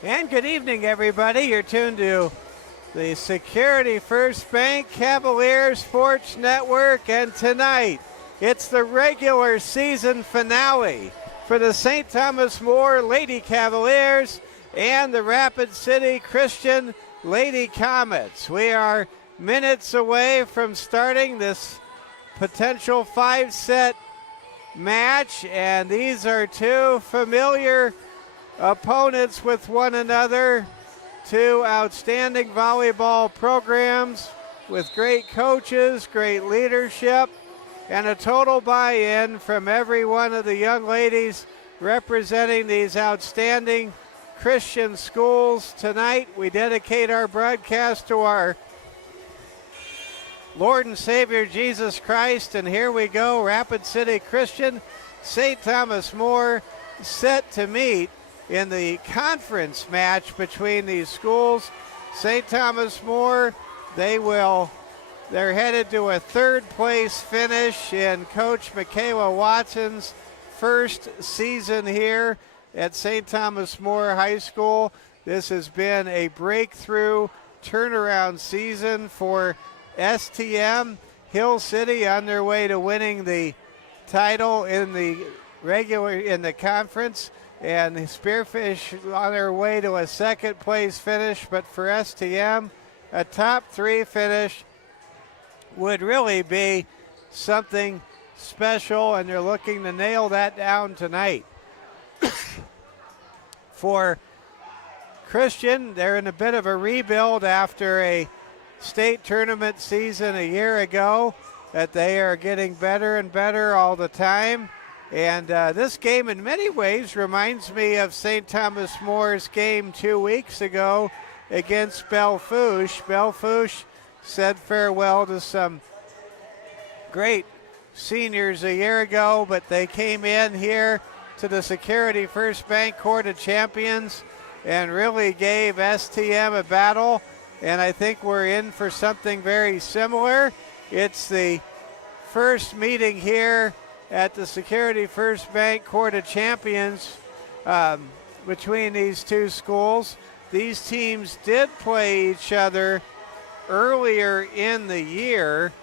And good evening, everybody. You're tuned to the Security First Bank Cavaliers Sports Network, and tonight it's the regular season finale for the St. Thomas More Lady Cavaliers and the Rapid City Christian Lady Comets. We are minutes away from starting this potential 5-set match, and these are two familiar opponents with one another, two outstanding volleyball programs with great coaches, great leadership, and a total buy-in from every one of the young ladies representing these outstanding Christian schools. Tonight we dedicate our broadcast to our Lord and Savior Jesus Christ, and here we go. Rapid City Christian, St. Thomas More set to meet in the conference match between these schools. St. Thomas More, they're headed to a third place finish in Coach Michaela Watson's first season here at St. Thomas More High School. This has been a breakthrough turnaround season for STM. Hill City on their way to winning the title in the conference, and Spearfish on their way to a second place finish. But for STM, a top three finish would really be something special, and they're looking to nail that down tonight. For Christian, they're in a bit of a rebuild after a state tournament season a year ago, that they are getting better and better all the time. And this game in many ways reminds me of St. Thomas More's game 2 weeks ago against Bellefouche. Bellefouche said farewell to some great seniors a year ago, but they came in here to the Security First Bank Court of Champions and really gave STM a battle. And I think we're in for something very similar. It's the first meeting here at the Security First Bank Court of Champions between these two schools. These teams did play each other earlier in the year,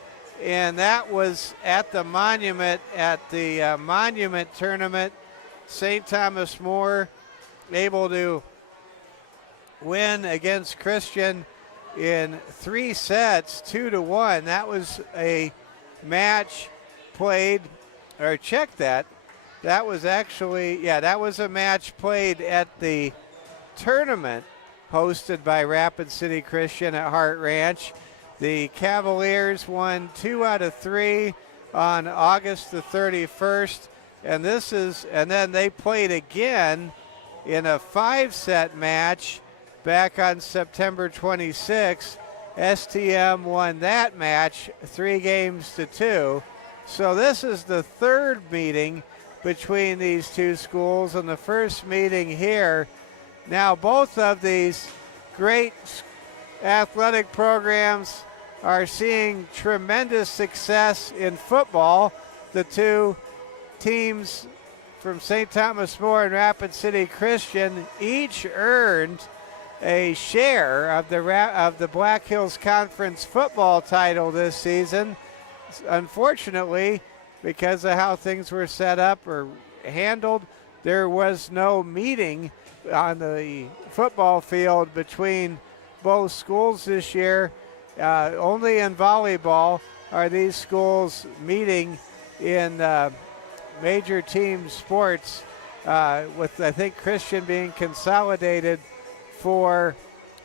and that was at the Monument, at the Monument Tournament. St. Thomas More able to win against Christian in 3 sets, 2-1. That was a match played, or check that. That was actually, that was a match played at the tournament hosted by Rapid City Christian at Hart Ranch. The Cavaliers won 2 out of 3 on August the 31st, and then they played again in a 5-set match back on September 26th. STM won that match 3-2. So this is the third meeting between these two schools, and the first meeting here. Now both of these great athletic programs are seeing tremendous success in football. The two teams from St. Thomas More and Rapid City Christian each earned a share of the Black Hills Conference football title this season. Unfortunately, because of how things were set up or handled, there was no meeting on the football field between both schools this year. Only in volleyball are these schools meeting in major team sports, with I think Christian being consolidated for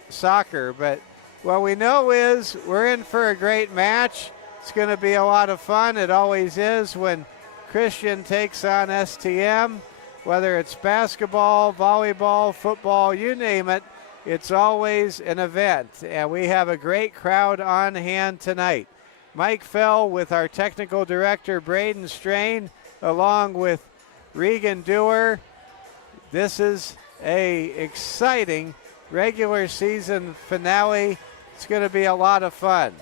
soccer. But what we know is we're in for a great match. It's going to be a lot of fun. It always is when Christian takes on STM, whether it's basketball, volleyball, football, you name it. It's always an event, and we have a great crowd on hand tonight. Mike Fell with our technical director, Braden Strain, along with Regan Dewar. This is a exciting regular season finale. It's going to be a lot of fun.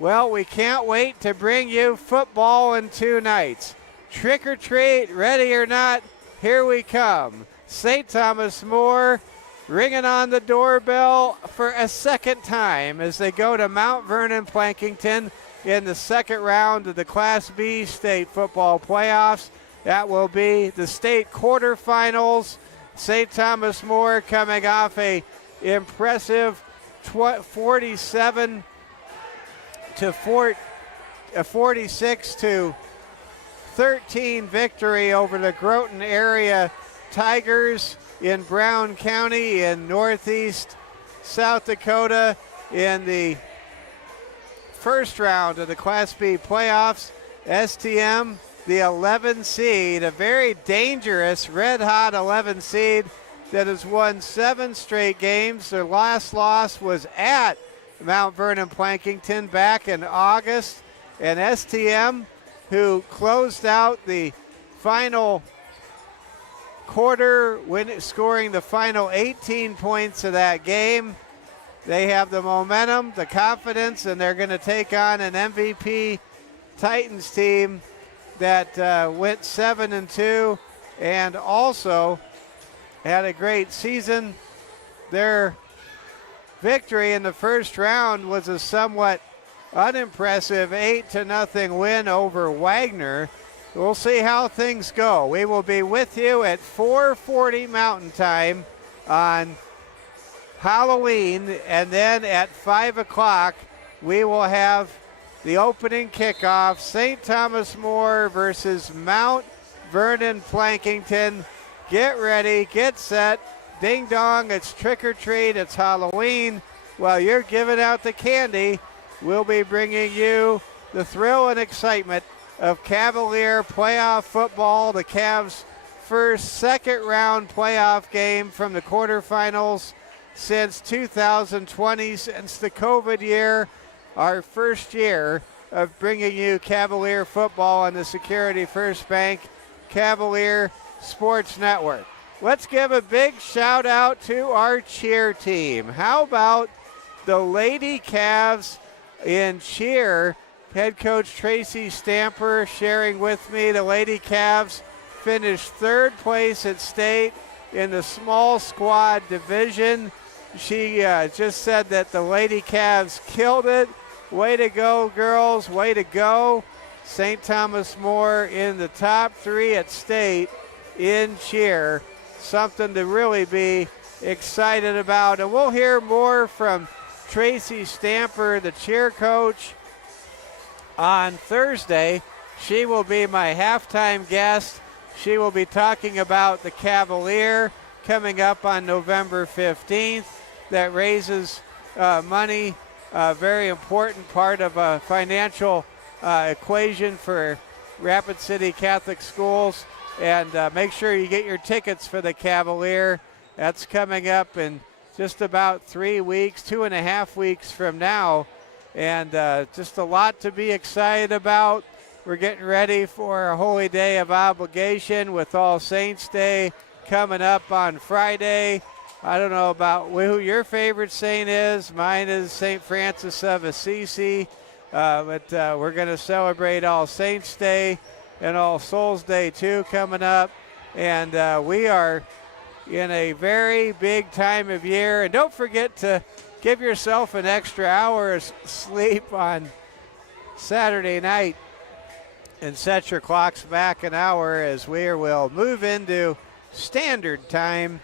Well, we can't wait to bring you football in 2 nights. Trick or treat, ready or not, here we come. St. Thomas More ringing on the doorbell for a second time as they go to Mount Vernon Plankington in the second round of the Class B state football playoffs. That will be the state quarterfinals. St. Thomas More coming off a impressive 46 to 13 victory over the Groton area Tigers in Brown County in northeast South Dakota in the first round of the Class B playoffs. STM, the 11 seed, a very dangerous red-hot 11 seed that has won 7 straight games. Their last loss was at Mount Vernon Plankington back in August. And STM, who closed out the final quarter, scoring the final 18 points of that game. They have the momentum, the confidence, and they're going to take on an MVP Titans team that went 7-2 and also had a great season. Their victory in the first round was a somewhat unimpressive 8-0 win over Wagner. We'll see how things go. We will be with you at 4:40 Mountain Time on Halloween, and then at 5 o'clock we will have the opening kickoff, St. Thomas More versus Mount Vernon Plankington. Get ready, get set, ding dong, it's trick or treat, it's Halloween. While you're giving out the candy, we'll be bringing you the thrill and excitement of Cavalier playoff football, the Cavs' first second round playoff game from the quarterfinals since 2020, since the COVID year, our first year of bringing you Cavalier football on the Security First Bank Cavalier Sports Network. Let's give a big shout out to our cheer team. How about the Lady Cavs in cheer? Head coach Tracy Stamper sharing with me the Lady Cavs finished third place at state in the small squad division. She just said that the Lady Cavs killed it. Way to go, girls. Way to go. St. Thomas More in the top 3 at state in cheer. Something to really be excited about. And we'll hear more from Tracy Stamper, the cheer coach, on Thursday. She will be my halftime guest. She will be talking about the Cavalier coming up on November 15th that raises money, a very important part of a financial equation for Rapid City Catholic Schools. And make sure you get your tickets for the Cavalier. That's coming up in just about 3 weeks, 2.5 weeks from now. And just a lot to be excited about. We're getting ready for a holy day of obligation with All Saints Day coming up on Friday. I don't know about who your favorite saint is. Mine is St. Francis of Assisi. But we're going to celebrate All Saints Day and All Souls Day too coming up. And we are in a very big time of year. And don't forget to give yourself an extra hour of sleep on Saturday night and set your clocks back an hour as we will move into standard time,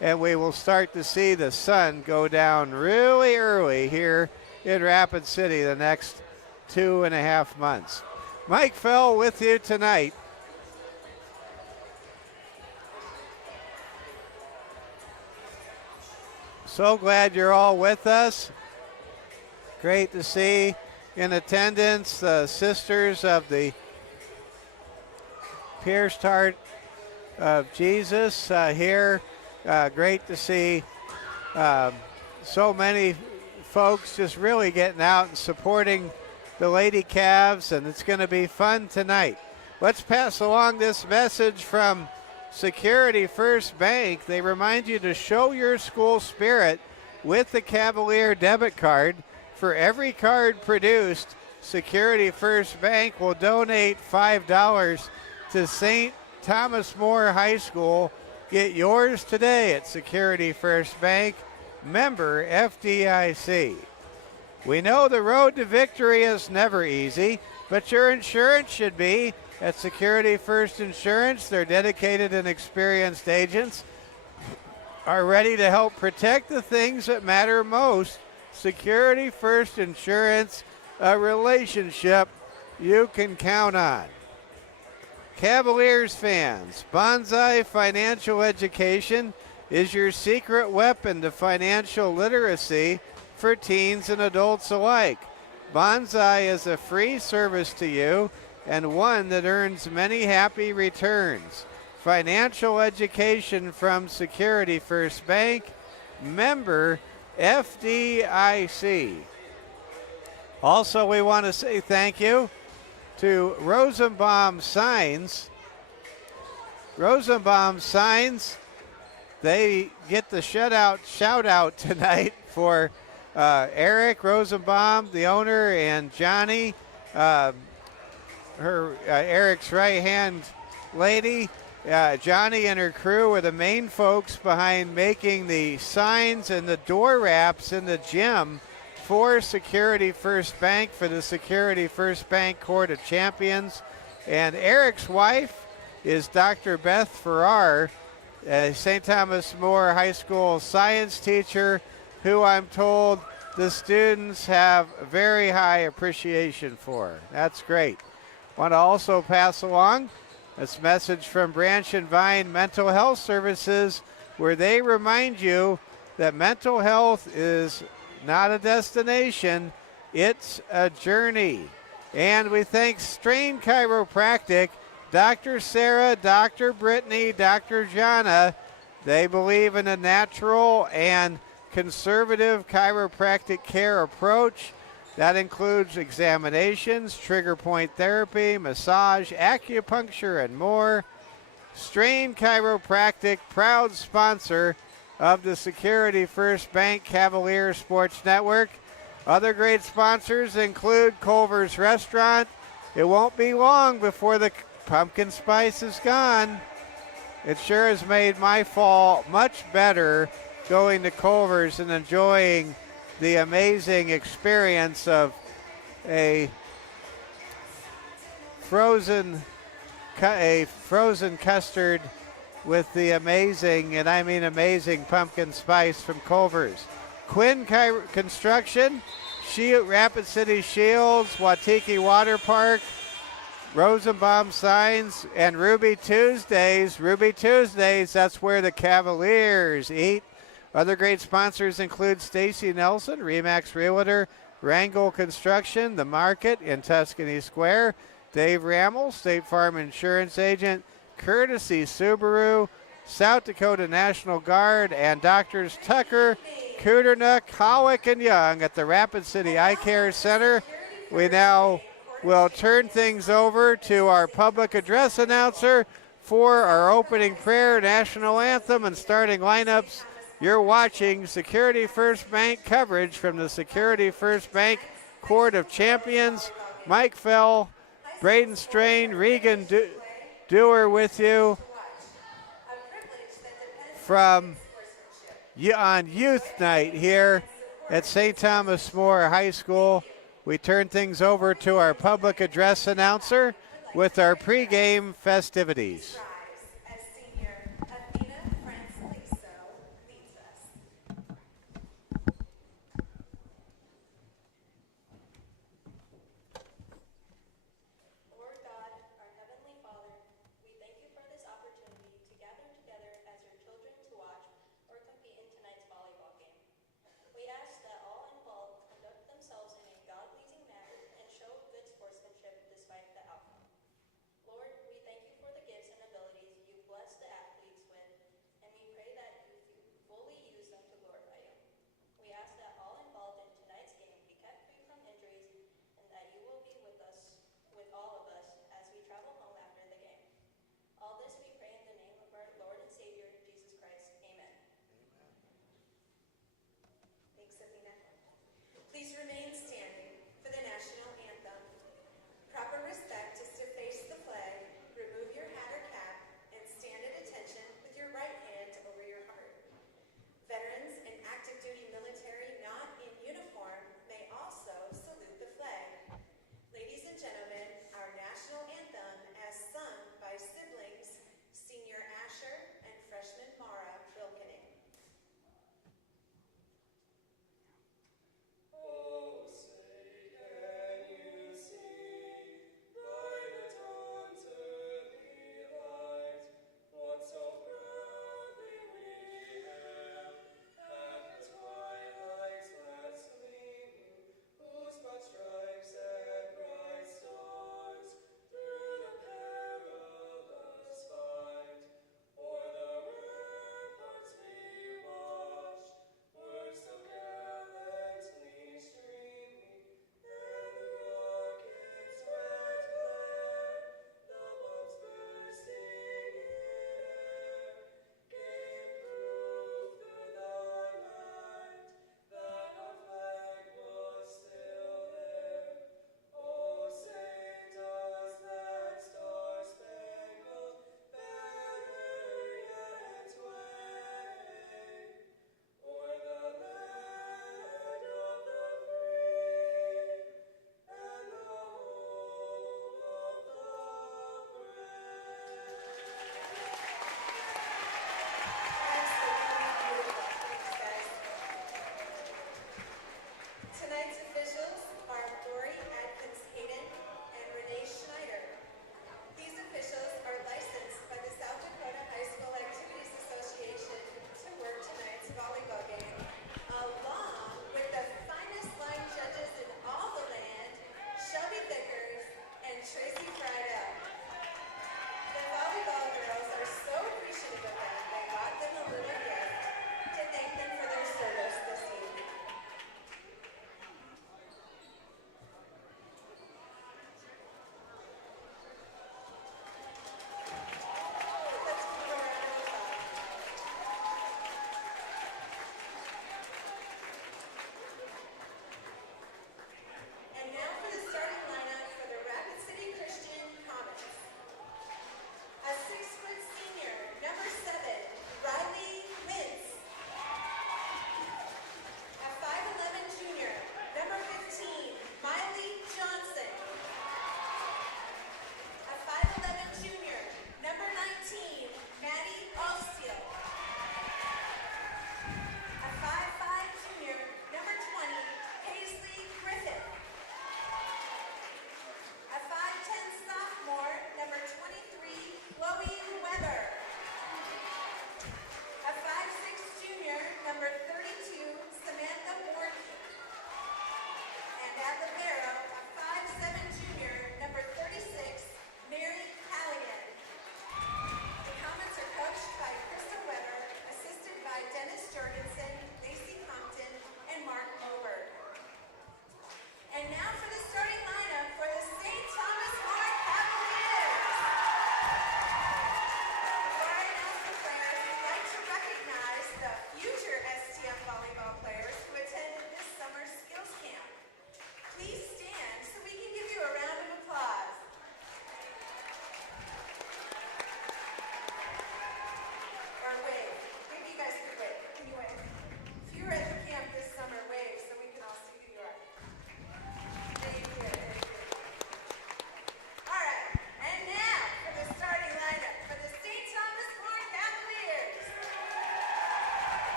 and we will start to see the sun go down really early here in Rapid City the next 2.5 months. Mike Fell with you tonight. So glad you're all with us. Great to see in attendance the sisters of the Pierced Heart of Jesus here. Great to see so many folks just really getting out and supporting the Lady Cavs, and it's going to be fun tonight. Let's pass along this message from Security First Bank. They remind you to show your school spirit with the Cavalier debit card. For every card produced, Security First Bank will donate $5 to St. Thomas More High School Get yours today at Security First Bank, member FDIC. We know the road to victory is never easy, but your insurance should be. At Security First Insurance, their dedicated and experienced agents are ready to help protect the things that matter most. Security First Insurance, a relationship you can count on. Cavaliers fans, Bonsai Financial Education is your secret weapon to financial literacy for teens and adults alike. Bonsai is a free service to you and one that earns many happy returns. Financial education from Security First Bank, member FDIC. Also, we want to say thank you to Rosenbaum Signs. Rosenbaum Signs, they get the shout out tonight for Eric Rosenbaum, the owner, and Johnny, Eric's right-hand lady. Johnny and her crew are the main folks behind making the signs and the door wraps in the gym for Security First Bank, for the Security First Bank Court of Champions. And Eric's wife is Dr. Beth Farrar, St. Thomas More High School science teacher, who I'm told the students have very high appreciation for. That's great. Want to also pass along this message from Branch and Vine Mental Health Services, where they remind you that mental health is not a destination, it's a journey. And we thank Strain Chiropractic, Dr. Sarah, Dr. Brittany, Dr. Jana. They believe in a natural and conservative chiropractic care approach. That includes examinations, trigger point therapy, massage, acupuncture, and more. Strain Chiropractic, proud sponsor of the Security First Bank Cavalier Sports Network. Other great sponsors include Culver's Restaurant. It won't be long before the pumpkin spice is gone. It sure has made my fall much better going to Culver's and enjoying the amazing experience of a frozen custard with the amazing, and I mean amazing, pumpkin spice from Culver's. Quinn Construction, Rapid City Shields, Wautiki Water Park, Rosenbaum Signs, and Ruby Tuesdays. Ruby Tuesdays, that's where the Cavaliers eat. Other great sponsors include Stacy Nelson, Remax Realtor, Wrangell Construction, The Market in Tuscany Square, Dave Rammel, State Farm Insurance Agent, Courtesy Subaru, South Dakota National Guard, and Doctors Tucker, Kudernook, Howick, and Young at the Rapid City Eye Care Center. We now will turn things over to our public address announcer for our opening prayer, national anthem, and starting lineups. You're watching Security First Bank coverage from the Security First Bank Court of Champions. Mike Fell, Braden Strain, Regan Dewar with you from on youth night here at St. Thomas More High School. We turn things over to our public address announcer with our pregame festivities.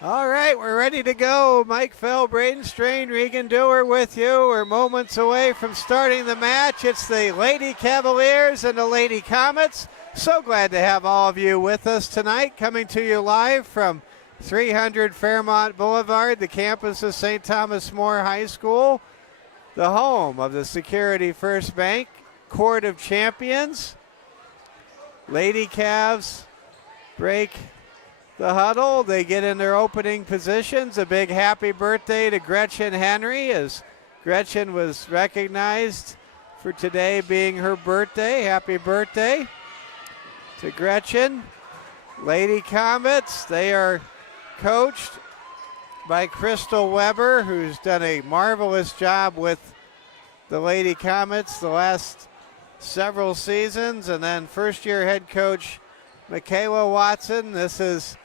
All right, we're ready to go. Mike Fell, Braden Strain, Regan Dewar with you. We're moments away from starting the match. It's the Lady Cavaliers and the Lady Comets. So glad to have all of you with us tonight, coming to you live from 300 Fairmont Boulevard, the campus of St. Thomas More High School, the home of the Security First Bank Court of Champions. Lady Cavs break the huddle. They get in their opening positions. A big happy birthday to Gretchen Henry, as Gretchen was recognized for today being her birthday. Happy birthday to Gretchen. Lady Comets, they are coached by Crystal Weber, who's done a marvelous job with the Lady Comets the last several seasons. And then first-year head coach Michaela Watson. This is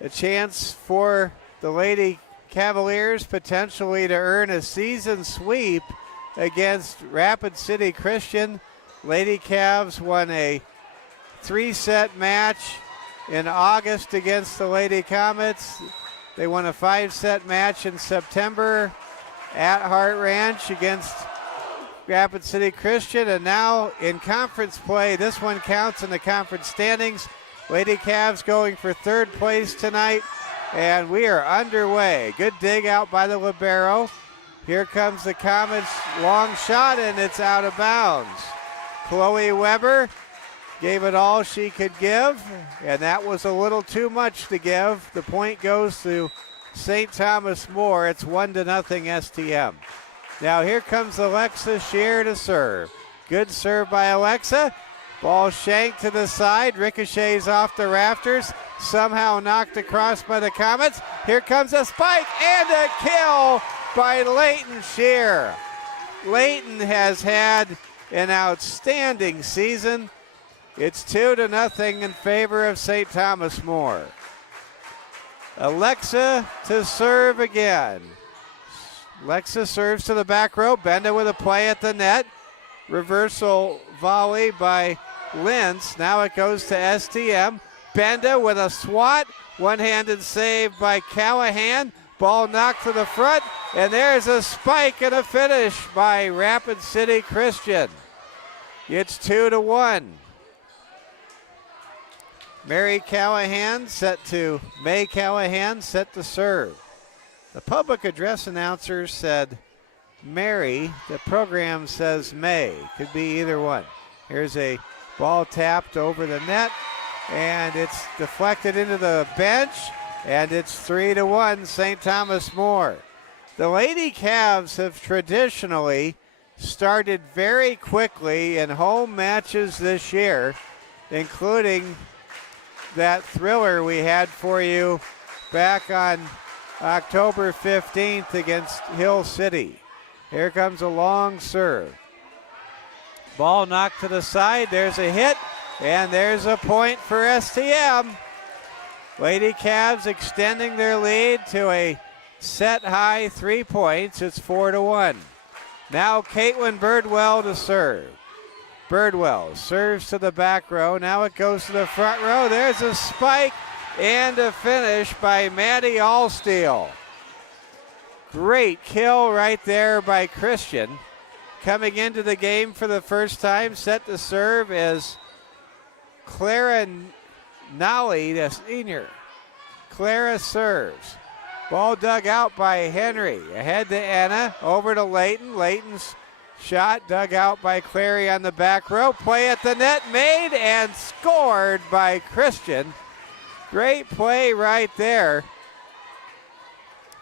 a chance for the Lady Cavaliers potentially to earn a season sweep against Rapid City Christian. Lady Cavs won a 3-set match in August against the Lady Comets. They won a 5-set match in September at Hart Ranch against Rapid City Christian. And now in conference play, this one counts in the conference standings. Lady Cavs going for third place tonight, and we are underway. Good dig out by the libero. Here comes the Comets' long shot, and it's out of bounds. Chloe Weber gave it all she could give, and that was a little too much to give. The point goes to St. Thomas More. It's 1-0 STM. Now here comes Alexa Scheer to serve. Good serve by Alexa. Ball shanked to the side, ricochets off the rafters, somehow knocked across by the Comets. Here comes a spike and a kill by Leighton Scheer. Leighton has had an outstanding season. It's 2-0 in favor of St. Thomas More. Alexa to serve again. Alexa serves to the back row. Benda with a play at the net. Reversal volley by Lentz. Now it goes to STM. Benda with a swat. One-handed save by Callahan. Ball knocked to the front. And there's a spike and a finish by Rapid City Christian. It's 2-1. May Callahan set to serve. The public address announcer said Mary. The program says May. Could be either one. Here's a ball tapped over the net, and it's deflected into the bench, and it's 3-1 St. Thomas More. The Lady Cavs have traditionally started very quickly in home matches this year, including that thriller we had for you back on October 15th against Hill City. Here comes a long serve. Ball knocked to the side. There's a hit, and there's a point for STM. Lady Cavs extending their lead to a set-high 3 points. It's 4-1. Now Caitlin Birdwell to serve. Birdwell serves to the back row. Now it goes to the front row. There's a spike and a finish by Maddie Allsteel. Great kill right there by Christian. Coming into the game for the first time, set to serve is Clara Nolly, the senior. Clara serves. Ball dug out by Henry. Ahead to Anna, over to Leighton. Leighton's shot dug out by Clary on the back row. Play at the net made and scored by Christian. Great play right there.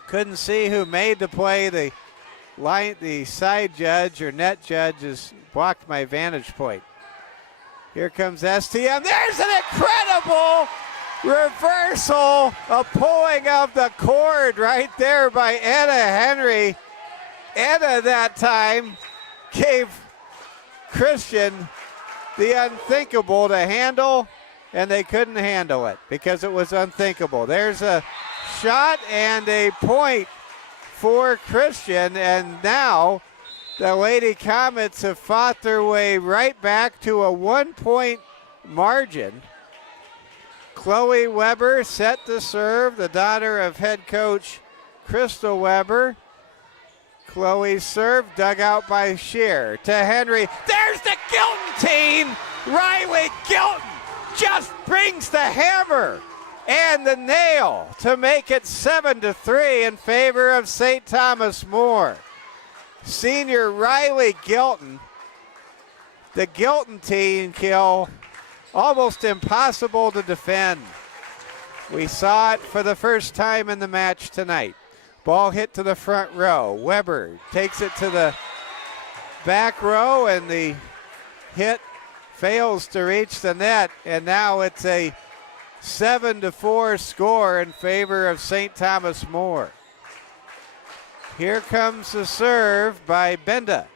Couldn't see who made the play. The side judge or net judge has blocked my vantage point. Here comes STM. There's an incredible reversal, a pulling of the cord right there by Anna Henry. Anna that time gave Christian the unthinkable to handle, and they couldn't handle it because it was unthinkable. There's a shot and a point for Christian, and now the Lady Comets have fought their way right back to a 1-point margin. Chloe Weber set to serve, the daughter of head coach Crystal Weber. Chloe's serve dug out by Shear to Henry. There's the Gilton team. Riley Gilton just brings the hammer and the nail to make it 7-3 in favor of St. Thomas More. Senior Riley Gilton, the Gilton team kill, almost impossible to defend. We saw it for the first time in the match tonight. Ball hit to the front row. Weber takes it to the back row, and the hit fails to reach the net, and now it's a 7-4 score in favor of St. Thomas More. Here comes the serve by Benda.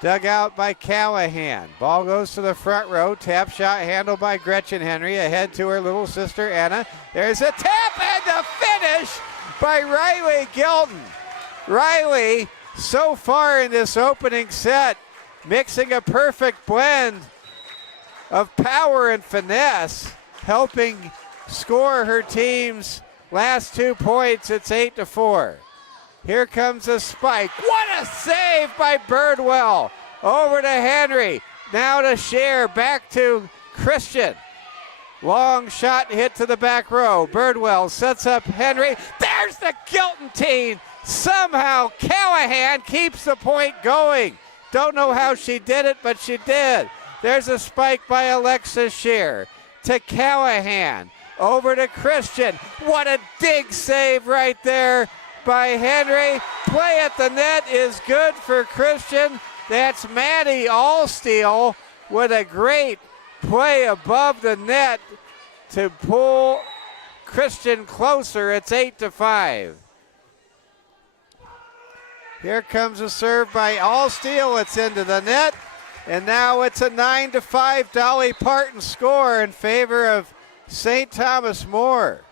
Dug out by Callahan. Ball goes to the front row. Tap shot handled by Gretchen Henry. Ahead to her little sister Anna. There's a tap and the finish by Riley Gilton. Riley, so far in this opening set, mixing a perfect blend of power and finesse, helping score her team's last 2 points. It's 8-4. Here comes a spike. What a save by Birdwell. Over to Henry. Now to Shear. Back to Christian. Long shot hit to the back row. Birdwell sets up Henry. There's the Gilton team. Somehow Callahan keeps the point going. Don't know how she did it, but she did. There's a spike by Alexa Shear to Callahan. Over to Christian. What a dig save right there by Henry. Play at the net is good for Christian. That's Maddie Allsteal with a great play above the net to pull Christian closer. It's 8-5. Here comes a serve by Allsteal. It's into the net. And now it's a 9-5 Dolly Parton score in favor of St. Thomas More.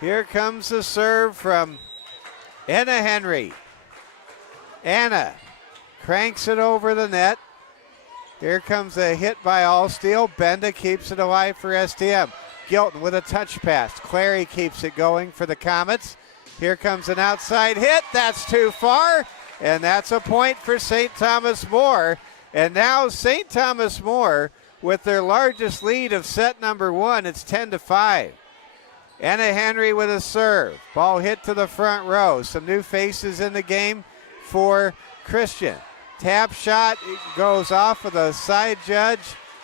Here comes the serve from Anna Henry. Anna cranks it over the net. Here comes a hit by Allsteal. Benda keeps it alive for STM. Gilton with a touch pass. Clary keeps it going for the Comets. Here comes an outside hit. That's too far. And that's a point for St. Thomas More. And now St. Thomas More with their largest lead of set number 1. It's 10-5. Anna Henry with a serve. Ball hit to the front row. Some new faces in the game for Christian. Tap shot goes off of the side judge.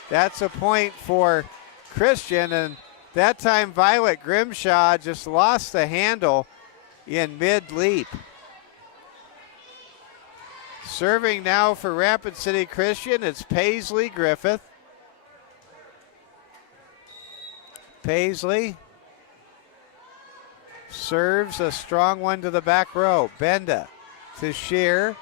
That's a point for Christian. And that time Violet Grimshaw just lost the handle in mid-leap. Serving now for Rapid City Christian, it's Paisley Griffith. Paisley serves a strong one to the back row. Benda to Shear.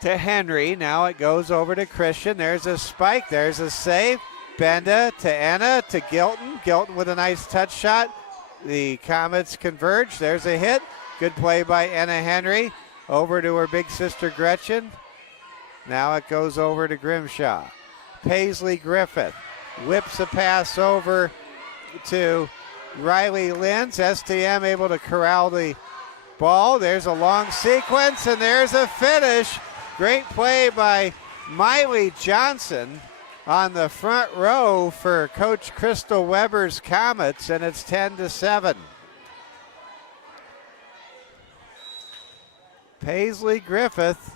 To Henry. Now it goes over to Christian. There's a spike. There's a save. Benda to Anna to Gilton. Gilton with a nice touch shot. The Comets converge. There's a hit. Good play by Anna Henry. Over to her big sister Gretchen. Now it goes over to Grimshaw. Paisley Griffith whips a pass over to Riley Lentz. STM able to corral the ball. There's a long sequence and there's a finish. Great play by Miley Johnson on the front row for Coach Crystal Weber's Comets, and it's 10-7. Paisley Griffith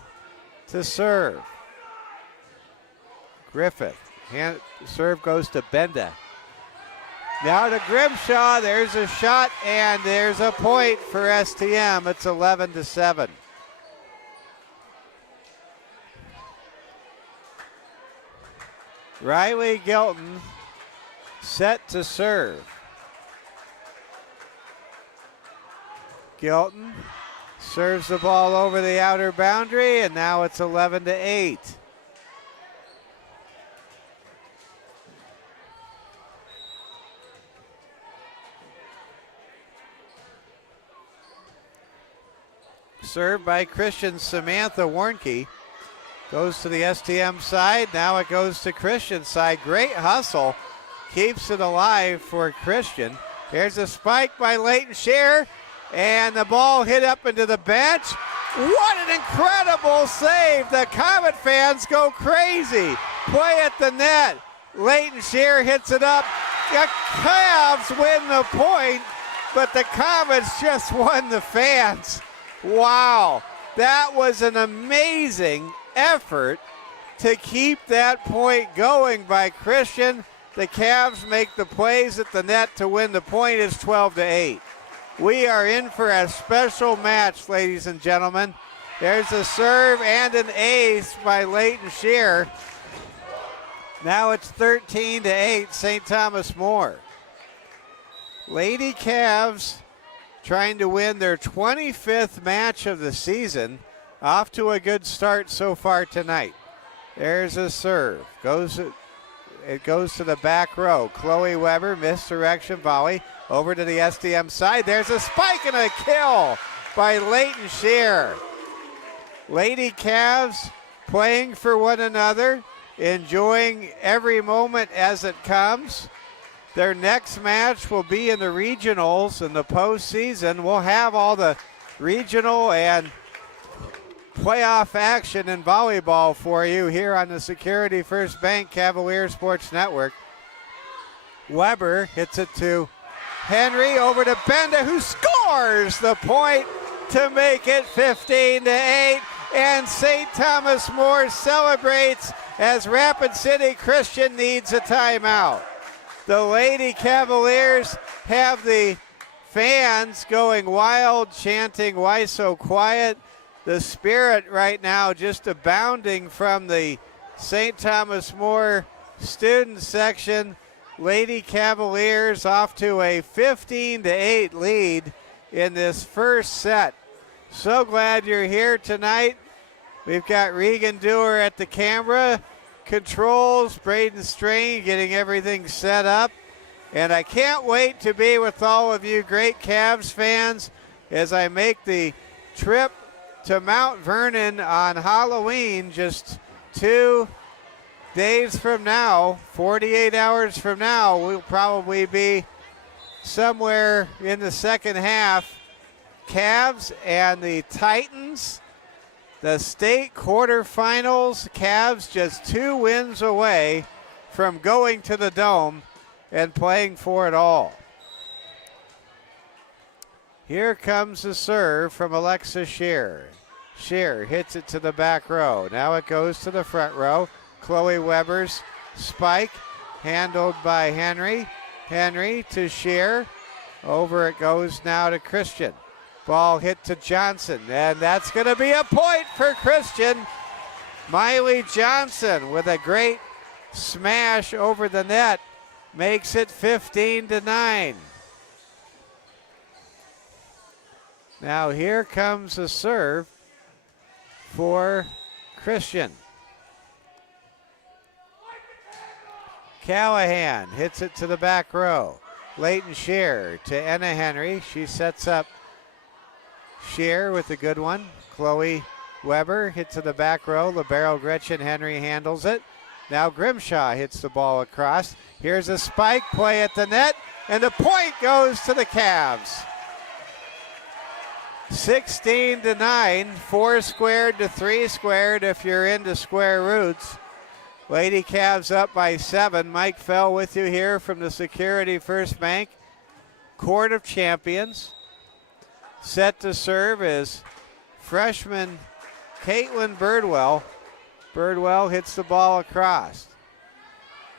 to serve. Griffith, serve goes to Benda. Now to Grimshaw, there's a shot and there's a point for STM. It's 11-7. Riley Gilton set to serve. Gilton serves the ball over the outer boundary, and now it's 11-8. Served by Christian Samantha Warnke. Goes to the STM side. Now it goes to Christian's side. Great hustle. Keeps it alive for Christian. Here's a spike by Leighton Scheer. And the ball hit up into the bench. What an incredible save. The Comet fans go crazy. Play at the net. Leighton Scheer hits it up. The Cavs win the point, but the Comets just won the fans. Wow. That was an amazing effort to keep that point going by Christian. The Cavs make the plays at the net to win the point. It's 12-8. We are in for a special match, ladies and gentlemen. There's a serve and an ace by Leighton Scheer. Now it's 13-8, St. Thomas More. Lady Cavs trying to win their 25th match of the season. Off to a good start so far tonight. There's a serve. It goes to the back row. Chloe Weber, misdirection volley. Over to the STM side. There's a spike and a kill by Leighton Scheer. Lady Cavs playing for one another, enjoying every moment as it comes. Their next match will be in the regionals in the postseason. We'll have all the regional and playoff action in volleyball for you here on the Security First Bank Cavalier Sports Network. Weber hits it to Henry, over to Benda, who scores the point to make it 15-8. And St. Thomas More celebrates as Rapid City Christian needs a timeout. The Lady Cavaliers have the fans going wild, chanting, "Why so quiet?" The spirit right now just abounding from the St. Thomas More student section. Lady Cavaliers off to a 15-8 lead in this first set. So glad you're here tonight. We've got Regan Dewar at the camera controls, Braden Strain getting everything set up. And I can't wait to be with all of you great Cavs fans as I make the trip to Mount Vernon on Halloween, just 2 days from now, 48 hours from now. We'll probably be somewhere in the second half. Cavs and the Titans, the state quarterfinals. Cavs just 2 wins away from going to the Dome and playing for it all. Here comes the serve from Alexa Scheer. Scheer hits it to the back row. Now it goes to the front row. Chloe Weber's spike, handled by Henry. Henry to Scheer. Over it goes now to Christian. Ball hit to Johnson, and that's going to be a point for Christian. Miley Johnson with a great smash over the net makes it 15-9. Now here comes a serve for Christian. Callahan hits it to the back row. Leighton Scheer to Anna Henry. She sets up Scheer with a good one. Chloe Weber hits to the back row. Libero Gretchen Henry handles it. Now Grimshaw hits the ball across. Here's a spike play at the net, and the point goes to the Cavs. 16-9, 4 squared to 3 squared if you're into square roots. Lady Cavs up by 7. Mike Fell with you here from the Security First Bank Court of Champions. Set to serve is freshman Caitlin Birdwell. Birdwell hits the ball across.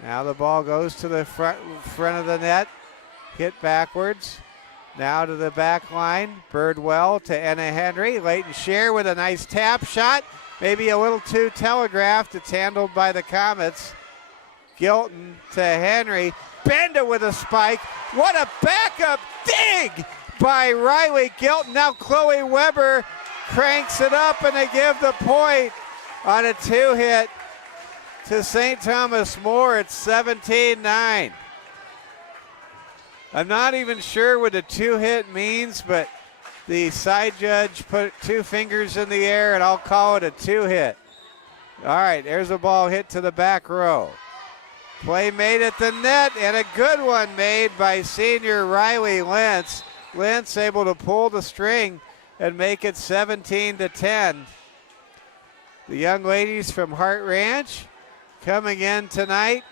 Now the ball goes to the front of the net. Hit backwards. Now to the back line. Birdwell to Anna Henry. Leighton Scheer with a nice tap shot. Maybe a little too telegraphed. It's handled by the Comets. Gilton to Henry. Benda with a spike. What a backup dig by Riley Gilton. Now Chloe Weber cranks it up, and they give the point on a 2-hit to St. Thomas More. It's 17-9. I'm not even sure what a 2-hit means, but the side judge put 2 fingers in the air, and I'll call it a 2-hit. All right, there's a ball hit to the back row. Play made at the net, and a good one made by senior Riley Lentz. Lentz able to pull the string and make it 17-10. The young ladies from Hart Ranch coming in tonight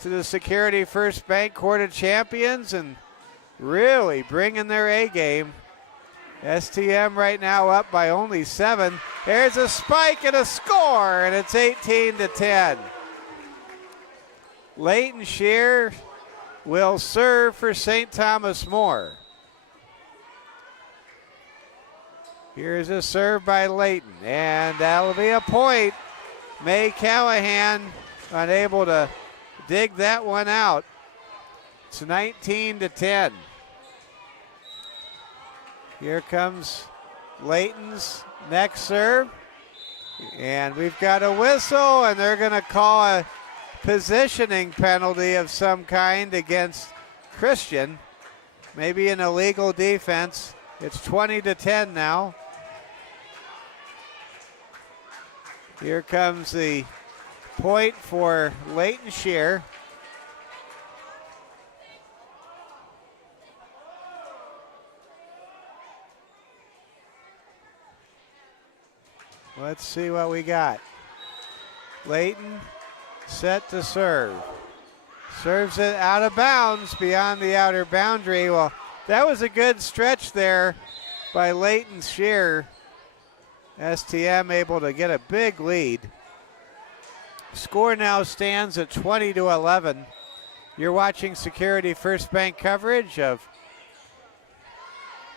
to the Security First Bank Court of Champions and really bringing their A game. STM right now up by only 7. There's a spike and a score, and it's 18-10. Leighton Shear will serve for St. Thomas More. Here's a serve by Leighton, and that'll be a point. May Callahan unable to dig that one out. It's 19-10. Here comes Leighton's next serve. And we've got a whistle, and they're going to call a positioning penalty of some kind against Christian. Maybe an illegal defense. It's 20-10 now. Here comes the point for Leighton Shear. Let's see what we got. Leighton set to serve. Serves it out of bounds beyond the outer boundary. Well, that was a good stretch there by Leighton Shear. STM able to get a big lead. Score now stands at 20-11. You're watching Security First Bank coverage of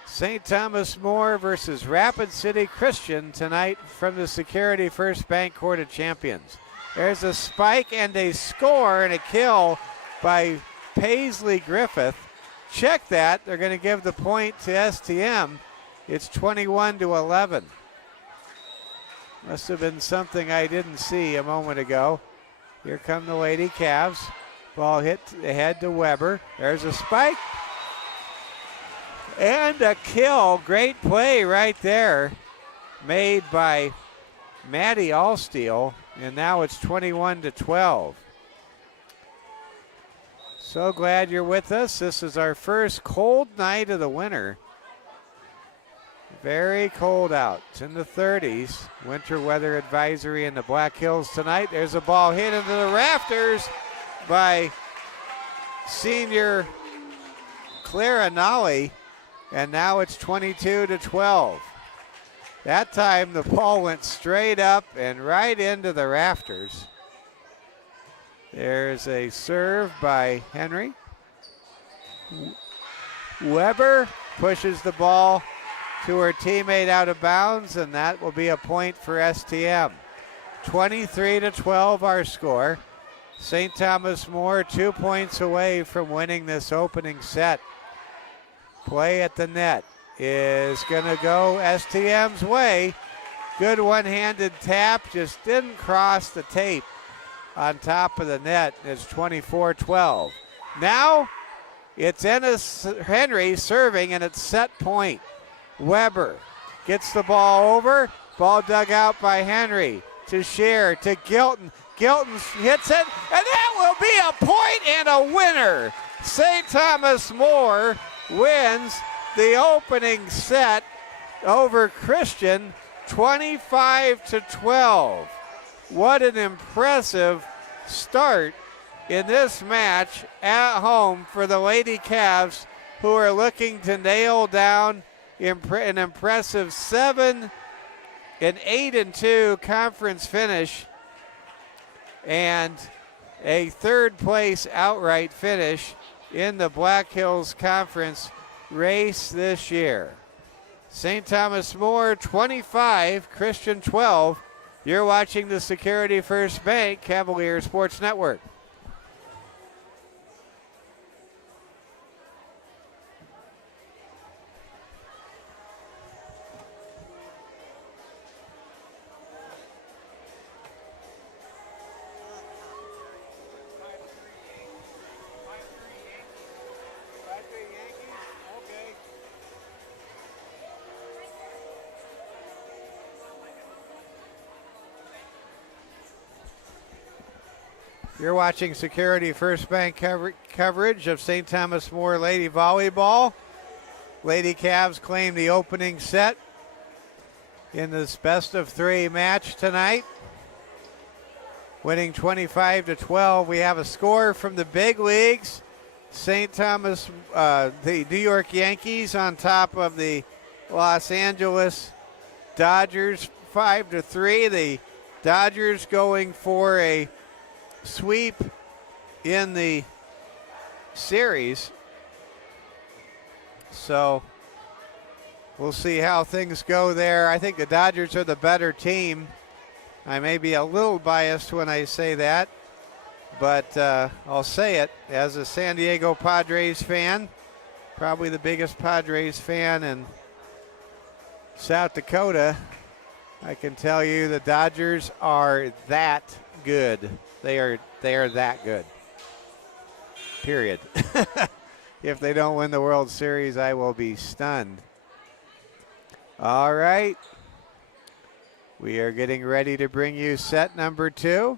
St. Thomas More versus Rapid City Christian tonight from the Security First Bank Court of Champions. There's a spike and a score and a kill by Paisley Griffith. Check that. They're going to give the point to STM. It's 21-11. Must have been something I didn't see a moment ago. Here come the Lady Cavs. Ball hit ahead to Weber. There's a spike. And a kill. Great play right there made by Maddie Allsteel. And now it's 21-12. So glad you're with us. This is our first cold night of the winter. Very cold out. It's in the 30s. Winter weather advisory in the Black Hills tonight. There's a ball hit into the rafters by senior Clara Nolly. And now it's 22-12. That time the ball went straight up and right into the rafters. There's a serve by Henry. Weber pushes the ball to her teammate out of bounds, and that will be a point for STM. 23-12 our score. St. Thomas More 2 points away from winning this opening set. Play at the net is going to go STM's way. Good one-handed tap, just didn't cross the tape on top of the net. It's 24-12. Now it's Ennis Henry serving, and it's set point. Weber gets the ball over. Ball dug out by Henry to Shear to Gilton. Gilton hits it, and that will be a point and a winner. St. Thomas More wins the opening set over Christian 25-12. What an impressive start in this match at home for the Lady Cavs, who are looking to nail down an impressive 7-8-2 conference finish and a third place outright finish in the Black Hills Conference race this year. St. Thomas More 25, Christian 12. You're watching the Security First Bank Cavalier Sports Network. You're watching Security First Bank coverage of St. Thomas More Lady Volleyball. Lady Cavs claim the opening set in this best-of-3 match tonight, winning 25-12. We have a score from the big leagues. St. Thomas, the New York Yankees on top of the Los Angeles Dodgers, 5-3. The Dodgers going for a sweep in the series. So we'll see how things go there. I think the Dodgers are the better team. I may be a little biased when I say that, but I'll say it as a San Diego Padres fan, probably the biggest Padres fan in South Dakota. I can tell you the Dodgers are that good. They are that good. Period. If they don't win the World Series, I will be stunned. All right. We are getting ready to bring you set number 2.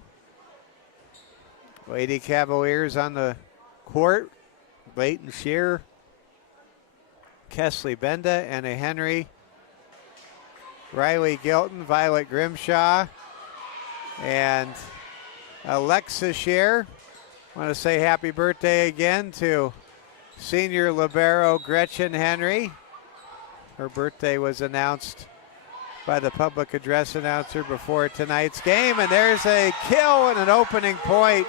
Lady Cavaliers on the court. Leighton Shear, Kesley Benda, Anna Henry, Riley Gilton, Violet Grimshaw, and Alexa Shear. I want to say happy birthday again to senior libero Gretchen Henry. Her birthday was announced by the public address announcer before tonight's game. And there's a kill and an opening point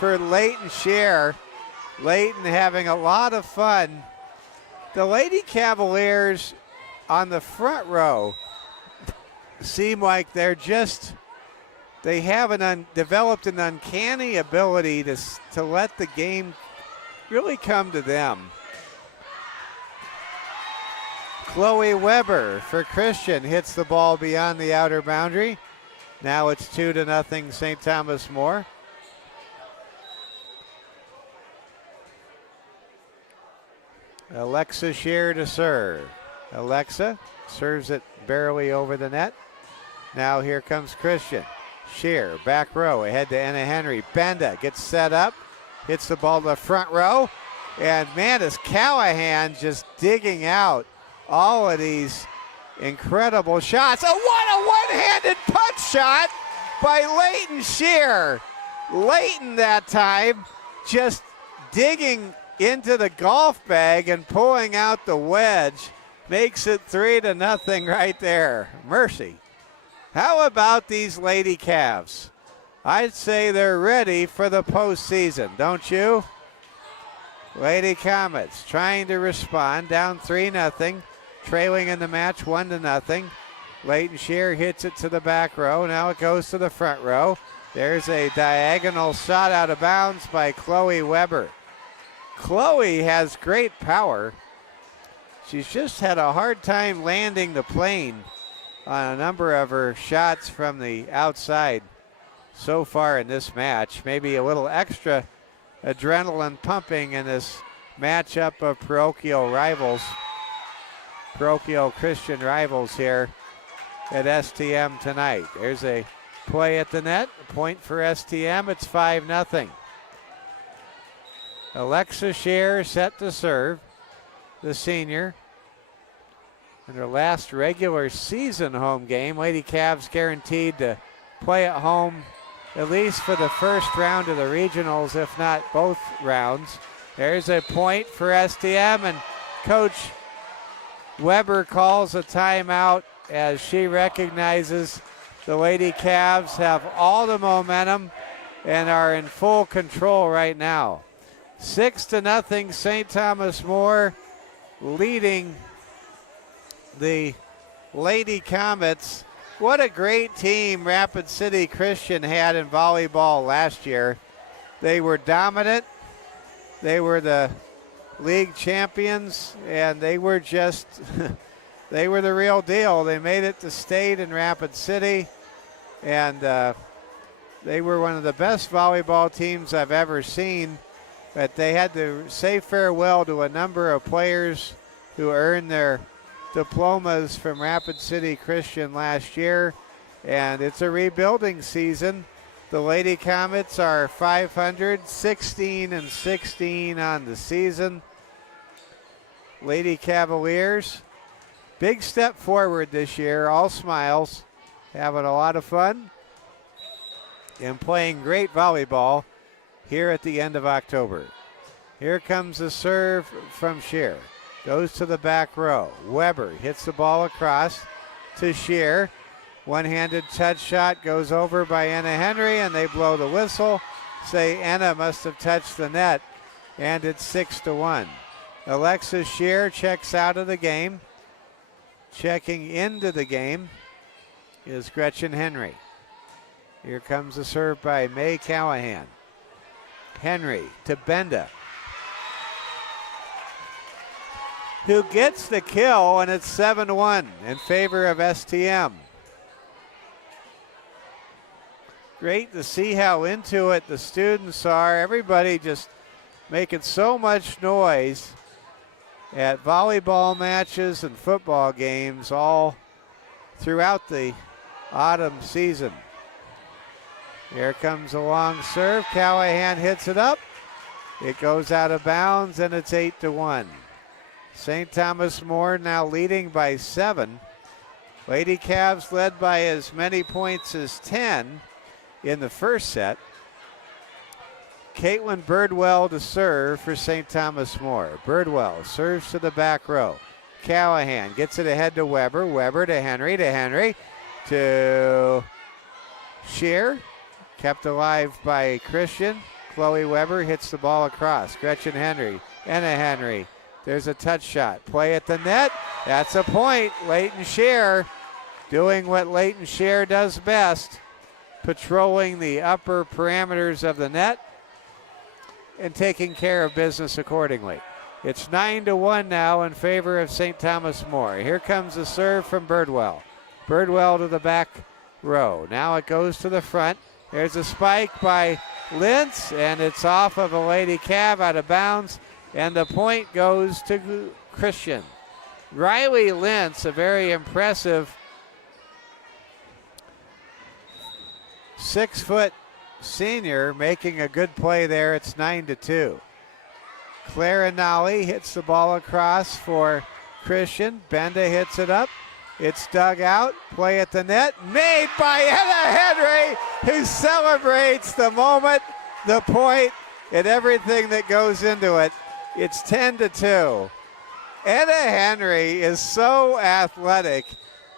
for Leighton Shear. Leighton having a lot of fun. The Lady Cavaliers on the front row seem like they have developed an uncanny ability to let the game really come to them. Chloe Weber for Christian hits the ball beyond the outer boundary. Now it's 2-0 St. Thomas More. Alexa Shear to serve. Alexa serves it barely over the net. Now here comes Christian. Shear, back row, ahead to Anna Henry. Benda gets set up, hits the ball to the front row. And man, is Callahan just digging out all of these incredible shots. Oh, what a one-handed punch shot by Leighton Shear. Leighton that time just digging into the golf bag and pulling out the wedge. Makes it 3-0 right there. Mercy. How about these Lady Cavs? I'd say they're ready for the postseason, don't you? Lady Comets trying to respond, down 3-0, trailing in the match 1-0. Leighton Shear hits it to the back row. Now it goes to the front row. There's a diagonal shot out of bounds by Chloe Weber. Chloe has great power. She's just had a hard time landing the plane on a number of her shots from the outside so far in this match. Maybe a little extra adrenaline pumping in this matchup of parochial Christian rivals here at STM tonight. There's a play at the net, a point for STM. It's 5-0. Alexa Shear set to serve, the senior. In her last regular season home game, Lady Cavs guaranteed to play at home at least for the first round of the regionals, if not both rounds. There's a point for STM, and Coach Weber calls a timeout as she recognizes the Lady Cavs have all the momentum and are in full control right now. 6-0 St. Thomas More leading the Lady Comets. What a great team Rapid City Christian had in volleyball last year. They were dominant. They were the league champions, and they were just, they were the real deal. They made it to state in Rapid City, and they were one of the best volleyball teams I've ever seen. But they had to say farewell to a number of players who earned their diplomas from Rapid City Christian last year, and it's a rebuilding season The Lady Comets are 500, 16-16 on the season. Lady Cavaliers, big step forward this year, all smiles, having a lot of fun and playing great volleyball here at the end of October. Here comes the serve from Scheer. Goes to the back row. Weber hits the ball across to Scheer. One-handed touch shot goes over by Anna Henry, and they blow the whistle. Say Anna must have touched the net, and it's 6-1. Alexis Scheer checks out of the game. Checking into the game is Gretchen Henry. Here comes the serve by May Callahan. Henry to Benda, who gets the kill, and it's 7-1 in favor of STM. Great to see how into it the students are. Everybody just making so much noise at volleyball matches and football games all throughout the autumn season. Here comes a long serve. Callahan hits it up. It goes out of bounds, and it's 8-1. St. Thomas More now leading by 7. Lady Cavs led by as many points as 10 in the first set. Caitlin Birdwell to serve for St. Thomas More. Birdwell serves to the back row. Callahan gets it ahead to Weber. Weber to Henry, to Scheer. Kept alive by Christian. Chloe Weber hits the ball across. Gretchen Henry, Anna Henry. There's a touch shot. Play at the net. That's a point. Leighton Scheer doing what Leighton Scheer does best, patrolling the upper parameters of the net and taking care of business accordingly. It's 9-1 now in favor of St. Thomas More. Here comes the serve from Birdwell. Birdwell to the back row. Now it goes to the front. There's a spike by Lintz, and it's off of a Lady Cav out of bounds, and the point goes to Christian. Riley Lintz, a very impressive 6-foot senior, making a good play there. It's 9-2. Clara Nolly hits the ball across for Christian. Benda hits it up. It's dug out. Play at the net. Made by Anna Henry, who celebrates the moment, the point, and everything that goes into it. It's 10-2. Anna Henry is so athletic.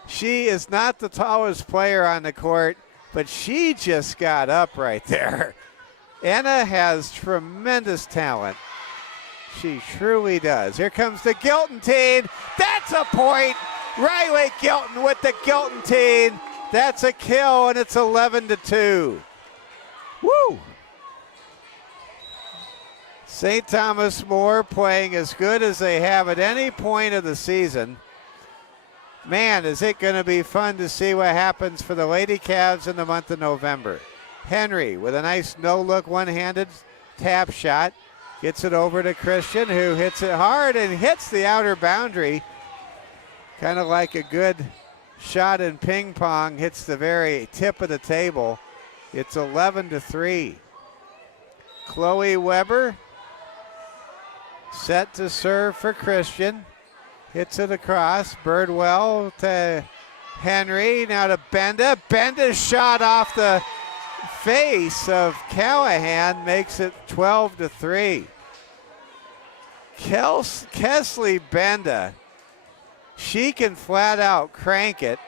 She is not the tallest player on the court, but she just got up right there. Anna has tremendous talent. She truly does. Here comes the Gilton-Teen. That's a point. Riley Gilton with the Gilton-Teen. That's a kill, and it's 11-2. Woo! St. Thomas More playing as good as they have at any point of the season. Man, is it going to be fun to see what happens for the Lady Cavs in the month of November. Henry with a nice no-look one-handed tap shot. Gets it over to Christian, who hits it hard and hits the outer boundary. Kind of like a good shot in ping pong, hits the very tip of the table. It's 11-3. Chloe Weber set to serve for Christian. Hits it across. Birdwell to Henry. Now to Benda. Benda's shot off the face of Callahan makes it 12-3. Kesley Benda, she can flat out crank it.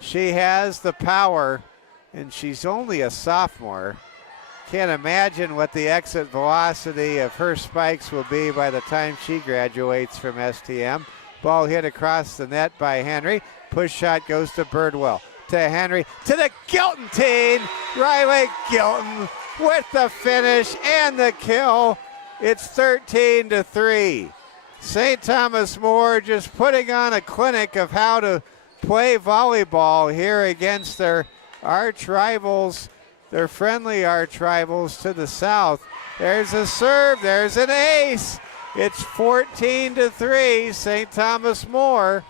She has the power, and she's only a sophomore. Can't imagine what the exit velocity of her spikes will be by the time she graduates from STM. Ball hit across the net by Henry. Push shot goes to Birdwell. To Henry. To the Gilton-Teen. Riley Gilton with the finish and the kill. It's 13-3. St. Thomas More just putting on a clinic of how to play volleyball here against their arch rivals, their friendly arch rivals to the south. There's a serve, there's an ace. It's 14-3, St. Thomas More.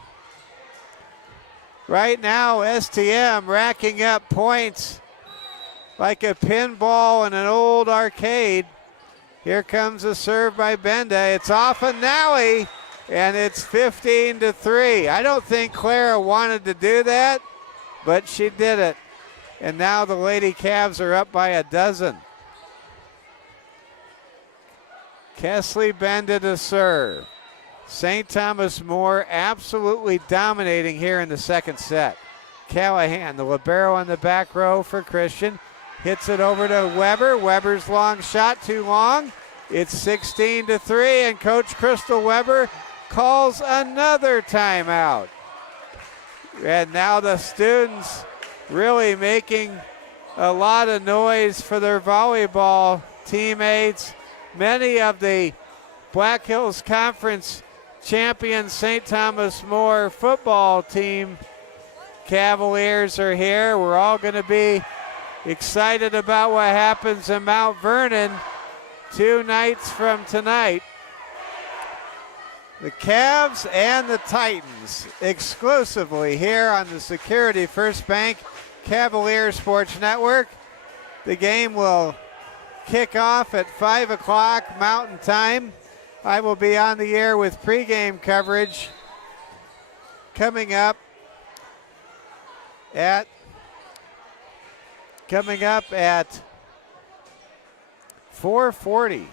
Right now, STM racking up points like a pinball in an old arcade. Here comes a serve by Benda. It's off of Nally, and it's 15-3. I don't think Clara wanted to do that, but she did it. And now the Lady Cavs are up by a dozen. Kesley Benda to serve. St. Thomas More absolutely dominating here in the second set. Callahan, the libero on the back row for Christian. Hits it over to Weber. Weber's long shot too long. It's 16-3, and Coach Crystal Weber calls another timeout. And now the students really making a lot of noise for their volleyball teammates. Many of the Black Hills Conference champion St. Thomas More football team Cavaliers are here. We're all going to be excited about what happens in Mount Vernon 2 nights from tonight. The Cavs and the Titans exclusively here on the Security First Bank Cavalier Sports Network. The game will kick off at 5 o'clock Mountain Time. I will be on the air with pregame coverage coming up at 4:40.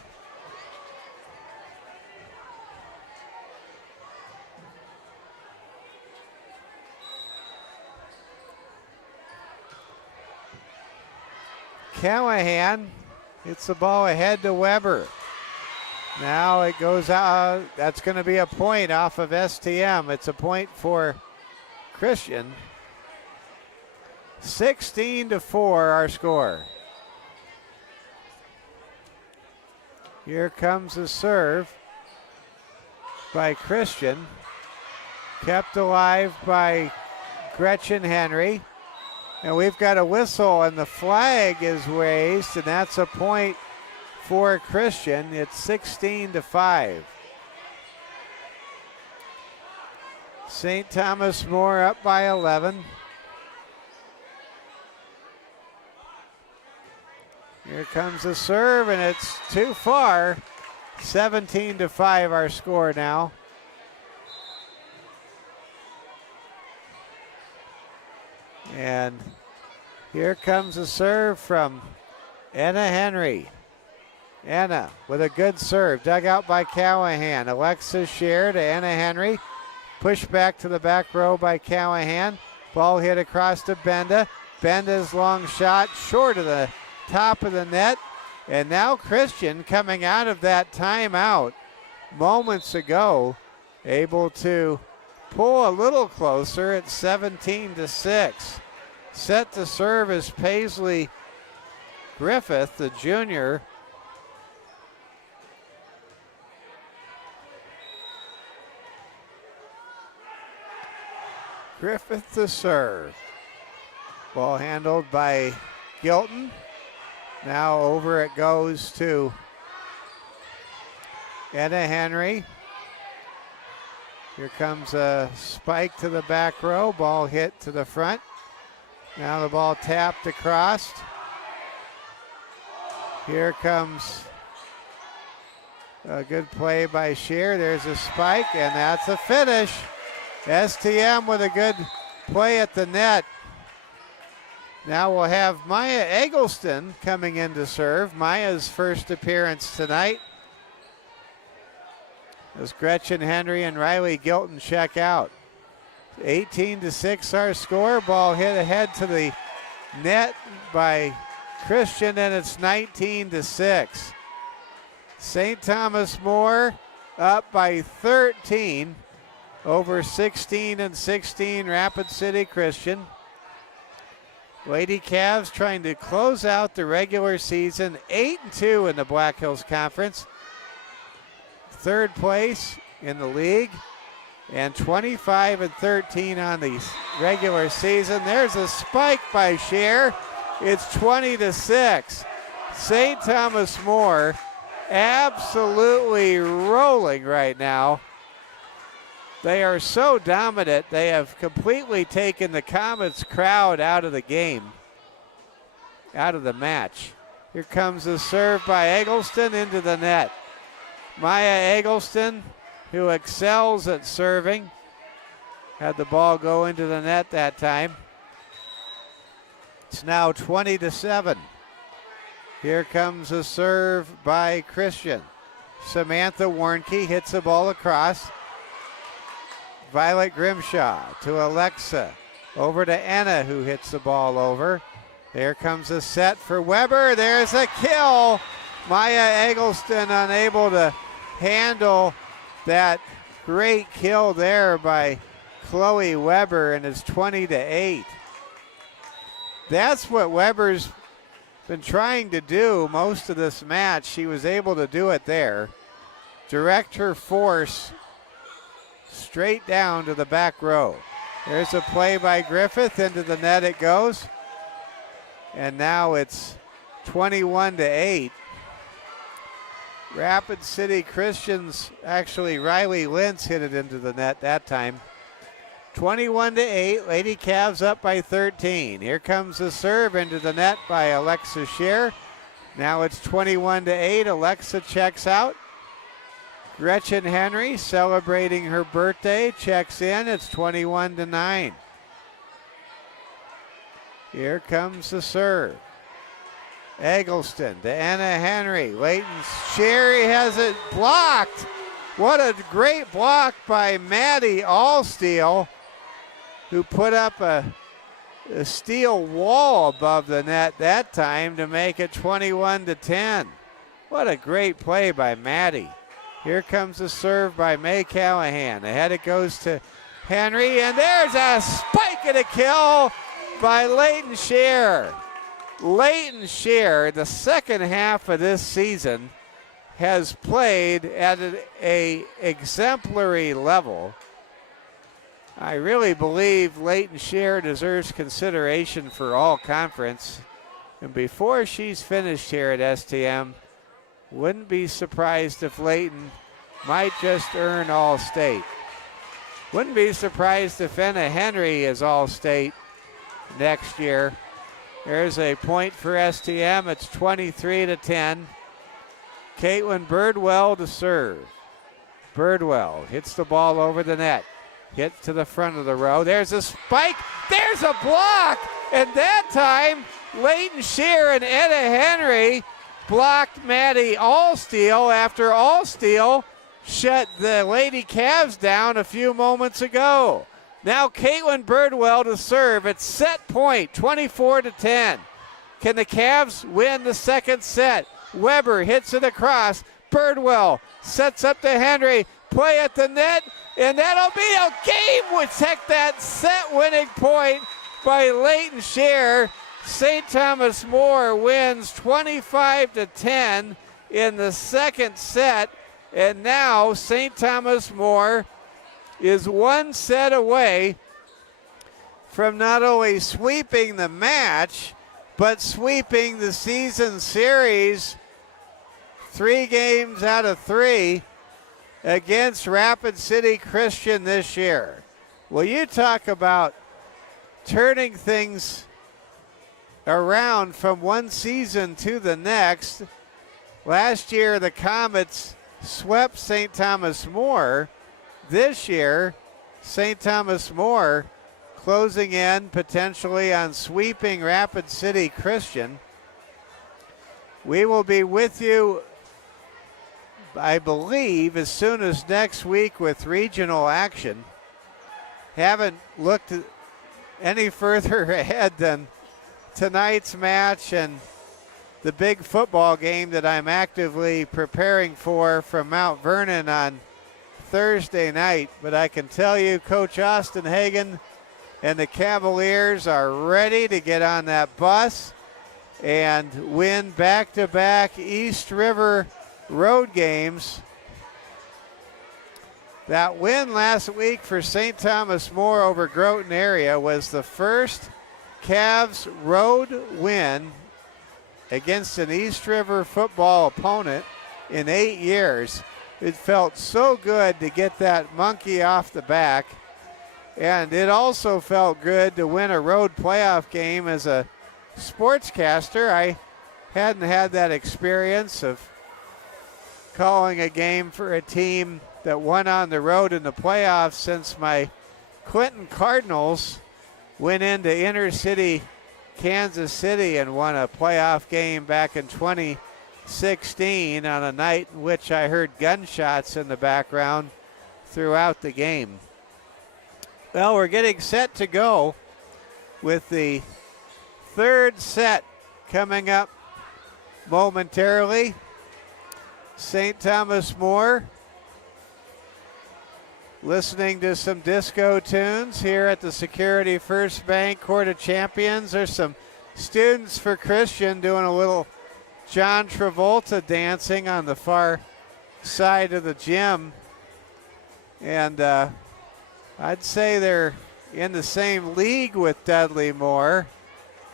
Callahan hits the ball ahead to Weber. Now it goes out. That's going to be a point off of STM. It's a point for Christian. 16-4 our score. Here comes a serve by Christian. Kept alive by Gretchen Henry. And we've got a whistle, and the flag is raised, and that's a point for Christian. It's 16-5. St. Thomas More up by 11. Here comes the serve, and it's too far. 17-5 our score now. And here comes a serve from Anna Henry. Anna with a good serve, dug out by Callahan. Alexis Scheer to Anna Henry. Pushed back to the back row by Callahan. Ball hit across to Benda. Benda's long shot short of the top of the net. And now Christian coming out of that timeout moments ago, able to pull a little closer at 17-6. Set to serve is Paisley Griffith, the junior. Griffith to serve. Ball handled by Gilton. Now over it goes to Anna Henry. Here comes a spike to the back row. Ball hit to the front. Now the ball tapped across. Here comes a good play by Scheer. There's a spike, and that's a finish. STM with a good play at the net. Now we'll have Maya Eggleston coming in to serve. Maya's first appearance tonight, as Gretchen Henry and Riley Gilton check out. 18-6 our score. Ball hit ahead to the net by Christian, and it's 19-6. St. Thomas More up by 13 over 16-16 Rapid City Christian. Lady Cavs trying to close out the regular season 8-2 in the Black Hills Conference. Third place in the league, and 25-13 on the regular season. There's a spike by Scheer. It's 20-6. St. Thomas More absolutely rolling right now. They are so dominant, they have completely taken the Comets crowd out of the game. out of the match. Here comes the serve by Eggleston into the net. Maya Eggleston, who excels at serving, had the ball go into the net that time. It's now 20-7. Here comes a serve by Christian. Samantha Warnke hits the ball across. Violet Grimshaw to Alexa. Over to Anna, who hits the ball over. There comes a set for Weber. There's a kill. Maya Eggleston unable to handle that great kill there by Chloe Weber, and it's 20-8. That's what Weber's been trying to do most of this match. She was able to do it there. Direct her force straight down to the back row. There's a play by Griffith. Into the net it goes. And now it's 21-8. Rapid City Christians, actually Riley Lentz hit it into the net that time. 21-8, Lady Cavs up by 13. Here comes the serve into the net by Alexa Scheer. Now it's 21-8, Alexa checks out. Gretchen Henry celebrating her birthday, checks in, it's 21-9. Here comes the serve. Eggleston to Anna Henry. Leighton Sherry has it blocked. What a great block by Maddie Allsteel, who put up a steel wall above the net that time to make it 21-10. What a great play by Maddie. Here comes the serve by May Callahan. Ahead it goes to Henry, and there's a spike and a kill by Leighton Scheer. Leighton Scheer, the second half of this season, has played at an exemplary level. I really believe Leighton Scheer deserves consideration for all conference. And before she's finished here at STM, wouldn't be surprised if Leighton might just earn All-State. Wouldn't be surprised if Anna Henry is All-State next year. There's a point for STM. It's 23-10. Caitlin Birdwell to serve. Birdwell hits the ball over the net. Hits to the front of the row. There's a spike. There's a block. And that time, Leighton Scheer and Anna Henry blocked Maddie Allsteel after Allsteel shut the Lady Cavs down a few moments ago. Now Caitlin Birdwell to serve. It's set point, 24-10. Can the Cavs win the second set? Weber hits it across. Birdwell sets up to Henry. Play at the net, and that'll be a game. Would take that set winning point by Leighton Scheer. St. Thomas More wins 25-10 in the second set, and now St. Thomas More is one set away from not only sweeping the match, but sweeping the season series 3 games out of 3 against Rapid City Christian this year. Well, you talk about turning things around from one season to the next. Last year, the Comets swept St. Thomas More. This year, St. Thomas More closing in potentially on sweeping Rapid City Christian. We will be with you, I believe, as soon as next week with regional action. Haven't looked any further ahead than tonight's match and the big football game that I'm actively preparing for from Mount Vernon on Thursday night. But I can tell you, Coach Austin Hagen and the Cavaliers are ready to get on that bus and win back-to-back East River road games. That win last week for St. Thomas More over Groton area was the first Cavs road win against an East River football opponent in 8 years. It felt so good to get that monkey off the back, and it also felt good to win a road playoff game as a sportscaster. I hadn't had that experience of calling a game for a team that won on the road in the playoffs since my Clinton Cardinals went into inner city Kansas City and won a playoff game back in 2016 on a night in which I heard gunshots in the background throughout the game. Well, we're getting set to go with the third set coming up momentarily. St. Thomas More listening to some disco tunes here at the Security First Bank Court of Champions. There's some students for Christian doing a little John Travolta dancing on the far side of the gym. And I'd say they're in the same league with Dudley Moore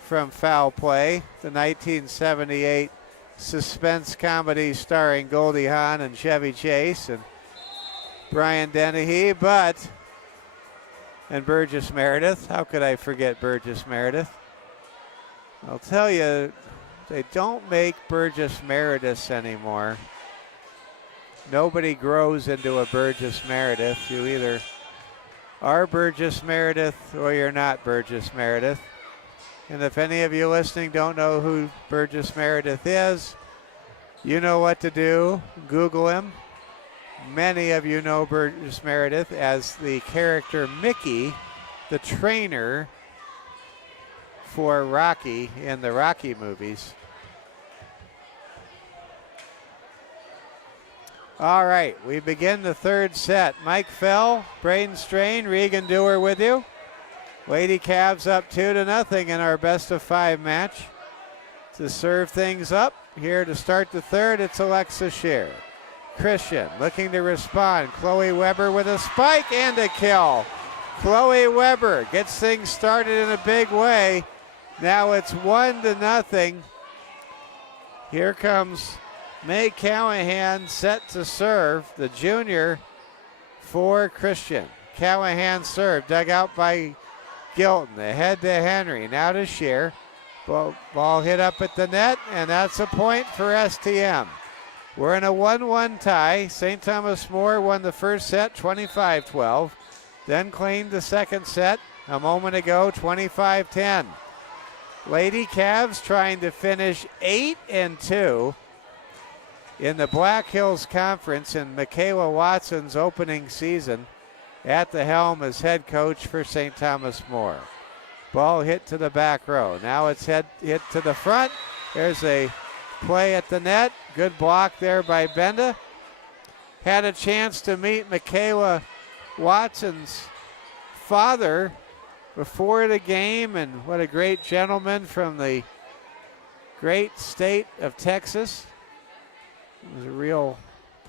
from Foul Play, the 1978 suspense comedy starring Goldie Hawn and Chevy Chase and Brian Dennehy, and Burgess Meredith. How could I forget Burgess Meredith? I'll tell you, they don't make Burgess Merediths anymore. Nobody grows into a Burgess Meredith. You either are Burgess Meredith or you're not Burgess Meredith. And if any of you listening don't know who Burgess Meredith is, you know what to do. Google him. Many of you know Burgess Meredith as the character Mickey, the trainer for Rocky in the Rocky movies. All right, we begin the third set. Mike Fell, Braden Strain, Regan Dewar with you. Lady Cavs up 2-0 in our best of 5 match. To serve things up here to start the third, it's Alexa Scheer. Christian looking to respond. Chloe Weber with a spike and a kill. Chloe Weber gets things started in a big way. Now it's 1-0. Here comes May Callahan set to serve, the junior for Christian. Callahan serve, dug out by Gilton. Ahead to Henry, now to Scheer. Ball hit up at the net, and that's a point for STM. We're in a 1-1 tie. St. Thomas More won the first set 25-12, then claimed the second set a moment ago 25-10. Lady Cavs trying to finish 8-2 in the Black Hills Conference in Michaela Watson's opening season at the helm as head coach for St. Thomas More. Ball hit to the back row. Now it's hit to the front. There's a play at the net. Good block there by Benda. Had a chance to meet Michaela Watson's father before the game, and what a great gentleman from the great state of Texas. It was a real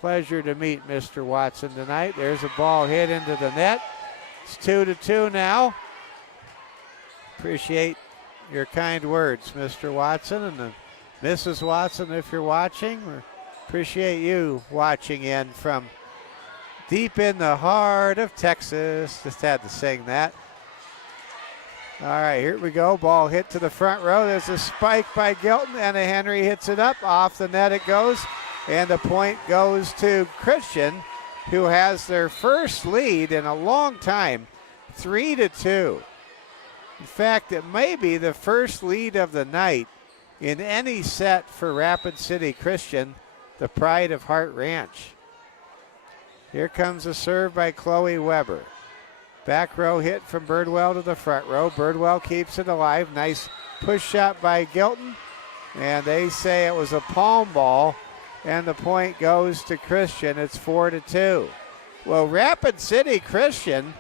pleasure to meet Mr. Watson tonight. There's a ball hit into the net. It's 2-2 now. Appreciate your kind words, Mr. Watson, and Mrs. Watson, if you're watching. We appreciate you watching in from deep in the heart of Texas. Just had to sing that. All right, here we go. Ball hit to the front row. There's a spike by Gilton, and Henry hits it up. Off the net it goes, and the point goes to Christian, who has their first lead in a long time, 3-2. In fact, it may be the first lead of the night in any set for Rapid City Christian, the pride of Hart Ranch. Here comes a serve by Chloe Weber. Back row hit from Birdwell to the front row. Birdwell keeps it alive. Nice push shot by Gilton. And they say it was a palm ball, and the point goes to Christian. It's 4-2. Well, Rapid City Christian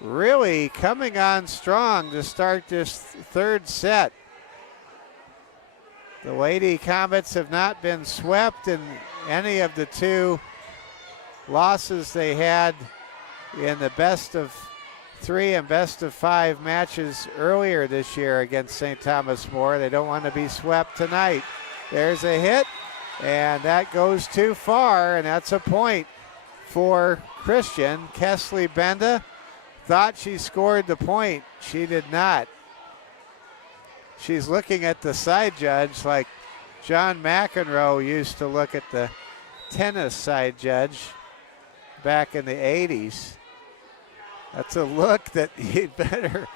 really coming on strong to start this third set. The Lady Comets have not been swept in any of the two losses they had in the best of 3 and best of 5 matches earlier this year against St. Thomas More. They don't want to be swept tonight. There's a hit, and that goes too far, and that's a point for Christian. Kesley Benda thought she scored the point. She did not. she's looking at the side judge like John McEnroe used to look at the tennis side judge back in the 80s. That's a look that you'd better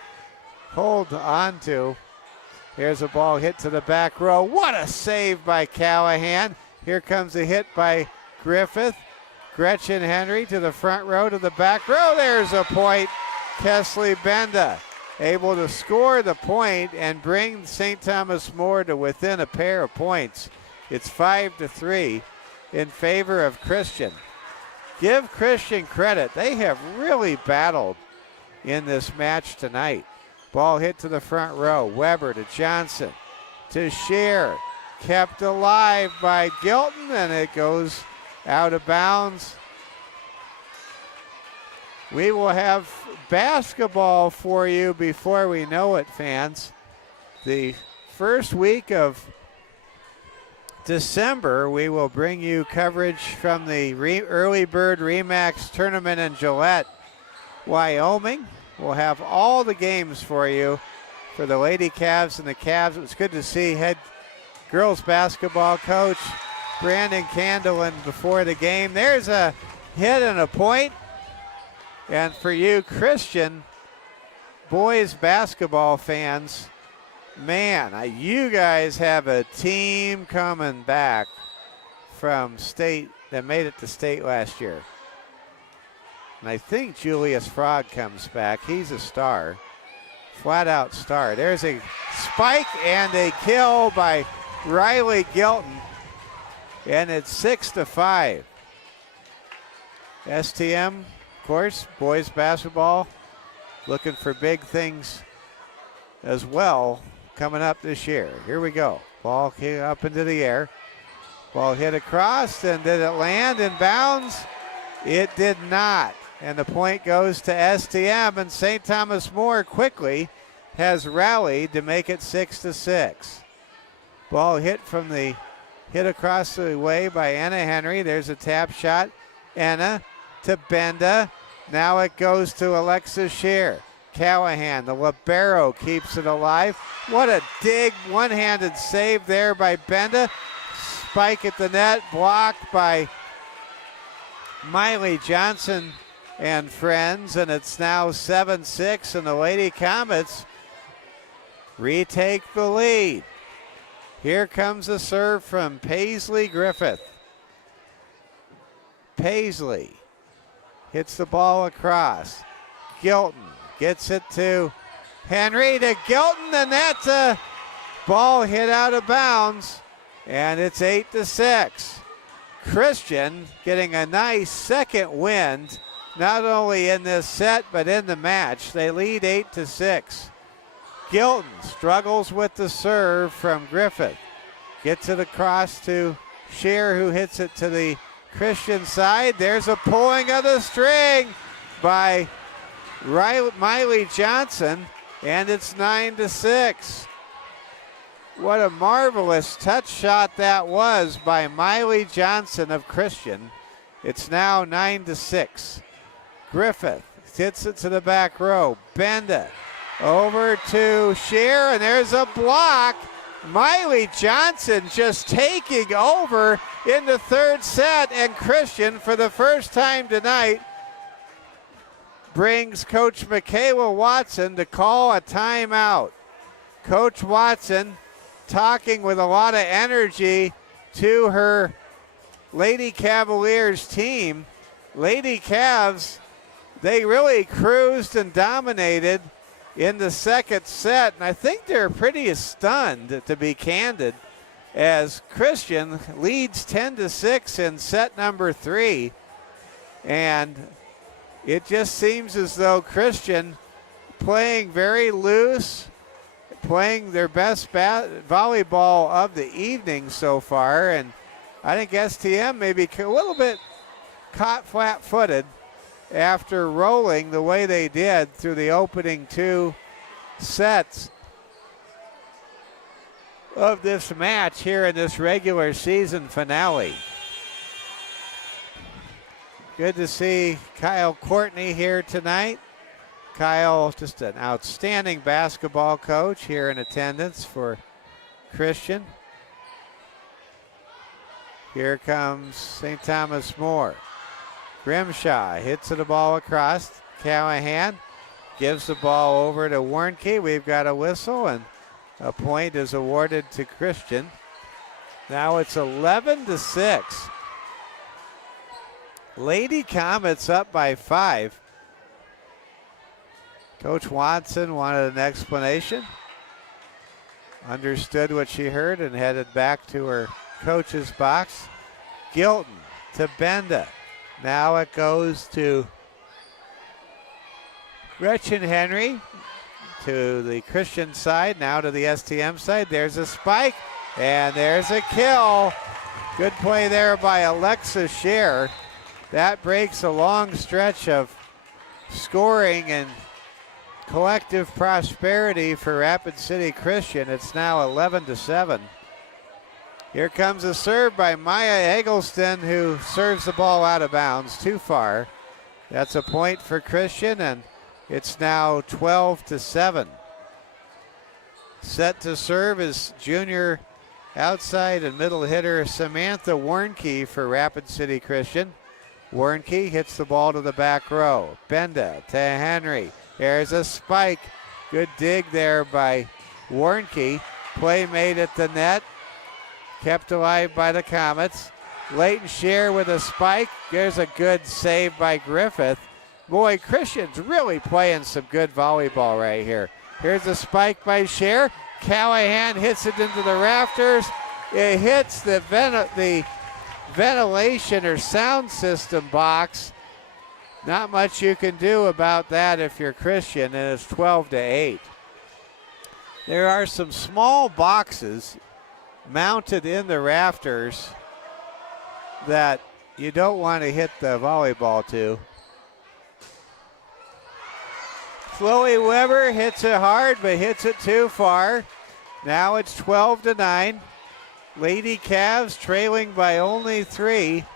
hold on to. Here's a ball hit to the back row. What a save by Callahan. Here comes a hit by Griffith. Gretchen Henry to the front row, to the back row. There's a point. Kesley Benda able to score the point and bring St. Thomas More to within a pair of points. It's 5-3 in favor of Christian. Give Christian credit. They have really battled in this match tonight. Ball hit to the front row. Weber to Johnson to Scheer. Kept alive by Gilton, and it goes out of bounds. We will have basketball for you before we know it, fans. The first week of December, we will bring you coverage from the Early Bird Remax tournament in Gillette, Wyoming. We'll have all the games for you for the Lady Cavs and the Cavs. It was good to see head girls basketball coach Brandon Candlin before the game. There's a hit and a point. And for you Christian boys basketball fans, man, you guys have a team coming back from state that made it to state last year. And I think Julius Frog comes back. He's a star, flat out star. There's a spike and a kill by Riley Gilton. And it's 6-5. STM, of course, boys basketball, looking for big things as well coming up this year. Here we go. Ball hit up into the air. Ball hit across, and did it land in bounds? It did not. And the point goes to STM, and St. Thomas More quickly has rallied to make it 6-6. Ball hit across the way by Anna Henry. There's a tap shot. Anna to Benda. Now it goes to Alexis Scheer. Callahan, the libero, keeps it alive. What a dig, one-handed save there by Benda. Spike at the net, blocked by Miley Johnson and friends, and it's now 7-6, and the Lady Comets retake the lead. Here comes a serve from Paisley Griffith. Paisley hits the ball across. Gilton gets it to Henry, to Gilton, and that's a ball hit out of bounds, and it's 8-6. Christian getting a nice second wind, not only in this set, but in the match. They lead 8-6. Gilton struggles with the serve from Griffith. Gets it across to Scheer, who hits it to the Christian side. There's a pulling of the string by Miley Johnson, and it's 9-6. What a marvelous touch shot that was by Miley Johnson of Christian. It's now 9-6. Griffith hits it to the back row. Benda over to Scheer, and there's a block. Miley Johnson just taking over in the third set, and Christian, for the first time tonight, brings Coach Michaela Watson to call a timeout. Coach Watson talking with a lot of energy to her Lady Cavaliers team. Lady Cavs, they really cruised and dominated in the second set, and I think they're pretty stunned, to be candid, as Christian leads 10-6 in set number 3. And it just seems as though Christian playing very loose, playing their best volleyball of the evening so far, and I think STM maybe a little bit caught flat-footed after rolling the way they did through the opening 2 sets of this match here in this regular season finale. Good to see Kyle Courtney here tonight. Kyle, just an outstanding basketball coach here in attendance for Christian. Here comes St. Thomas More. Grimshaw hits the ball across. Callahan gives the ball over to Warnke. We've got a whistle, and a point is awarded to Christian. Now it's 11-6. Lady Comets up by 5. Coach Watson wanted an explanation. Understood what she heard and headed back to her coach's box. Gilton to Benda. Now it goes to Gretchen Henry to the Christian side, now to the STM side. There's a spike, and there's a kill. Good play there by Alexa Scher. That breaks a long stretch of scoring and collective prosperity for Rapid City Christian. It's now 11-7. Here comes a serve by Maya Eggleston, who serves the ball out of bounds too far. That's a point for Christian, and it's now 12-7. Set to serve is junior outside and middle hitter Samantha Warnke for Rapid City Christian. Warnke hits the ball to the back row. Benda to Henry. There's a spike. Good dig there by Warnke. Play made at the net. Kept alive by the Comets. Leighton Scher with a spike. There's a good save by Griffith. Boy, Christian's really playing some good volleyball right here. Here's a spike by Scher. Callahan hits it into the rafters. It hits the ventilation or sound system box. Not much you can do about that if you're Christian, and it's 12-8. There are some small boxes mounted in the rafters that you don't want to hit the volleyball to. Chloe Weber hits it hard, but hits it too far. Now it's 12-9. Lady Cavs trailing by only 3.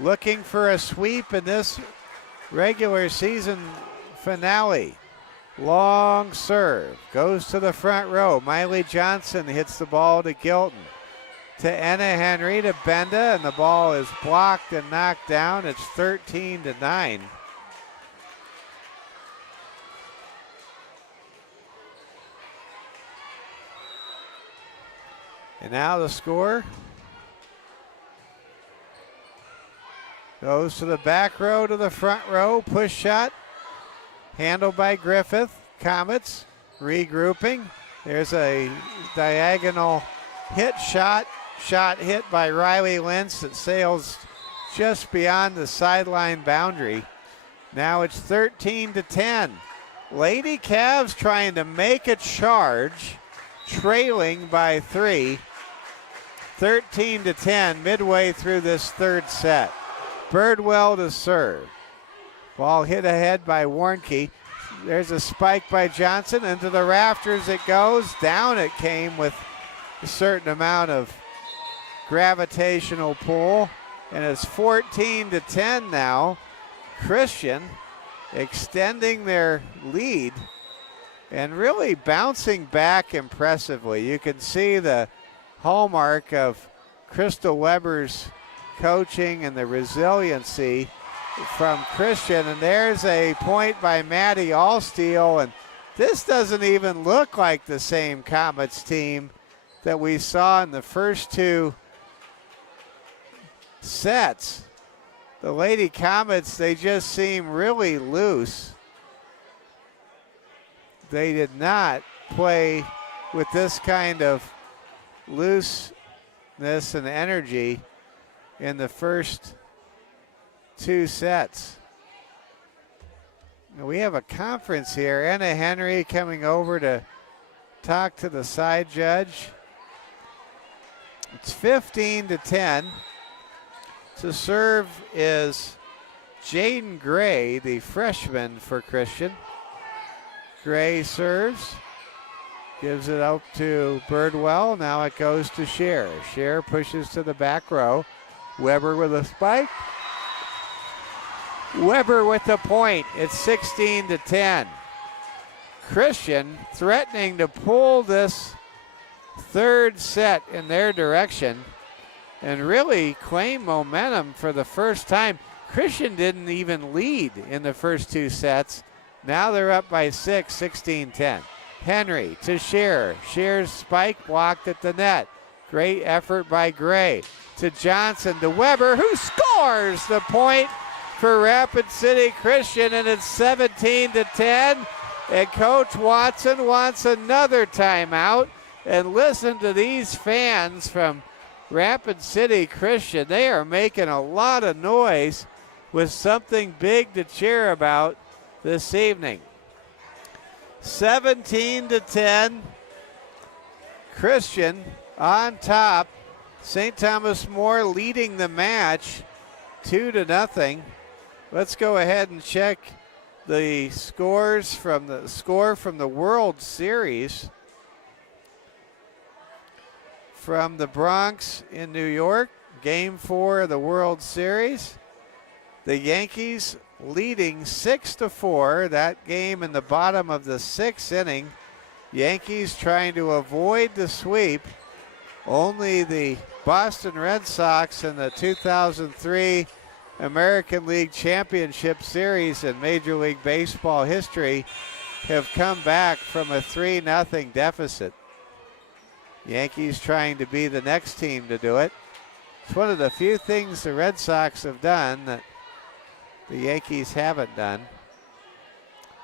Looking for a sweep in this regular season finale. Long serve. Goes to the front row. Miley Johnson hits the ball to Gilton. To Anna Henry to Benda, and the ball is blocked and knocked down. It's 13-9. And now the score goes to the back row to the front row. Push shot handled by Griffith. Comets regrouping. There's a diagonal hit shot. Shot hit by Riley Lentz that sails just beyond the sideline boundary. Now it's 13-10. Lady Cavs trying to make a charge, trailing by 3. 13-10 midway through this third set. Birdwell to serve. Ball hit ahead by Warnke. There's a spike by Johnson. Into the rafters it goes. Down it came with a certain amount of gravitational pull. And it's 14-10 now. Christian extending their lead and really bouncing back impressively. You can see the hallmark of Crystal Weber's coaching and the resiliency from Christian. And there's a point by Maddie Allsteel, and this doesn't even look like the same Comets team that we saw in the first two sets. The Lady Comets, they just seem really loose. They did not play with this kind of looseness and energy in the first two sets. Now we have a conference here. Anna Henry coming over to talk to the side judge. It's 15-10. To serve is Jaden Gray, the freshman for Christian. Gray serves. Gives it out to Birdwell. Now it goes to Scher. Scher pushes to the back row. Weber with a spike. Weber with the point. It's 16-10. Christian threatening to pull this third set in their direction and really claim momentum for the first time. Christian didn't even lead in the first two sets. Now they're up by 6, 16-10. Henry to Scheer. Scheer's spike blocked at the net. Great effort by Gray. To Johnson, to Weber, who scores the point for Rapid City Christian, and it's 17-10. And Coach Watson wants another timeout. And listen to these fans from Rapid City Christian. They are making a lot of noise with something big to cheer about this evening. 17-10. Christian on top. St. Thomas More leading the match 2-0. Let's go ahead and check the score from the World Series from the Bronx in New York. Game 4 of the World Series. The Yankees leading 6-4. That game in the bottom of the 6th inning. Yankees trying to avoid the sweep. Only the Boston Red Sox in the 2003 American League Championship Series in Major League Baseball history have come back from a 3-0 deficit. Yankees trying to be the next team to do it. It's one of the few things the Red Sox have done that the Yankees haven't done.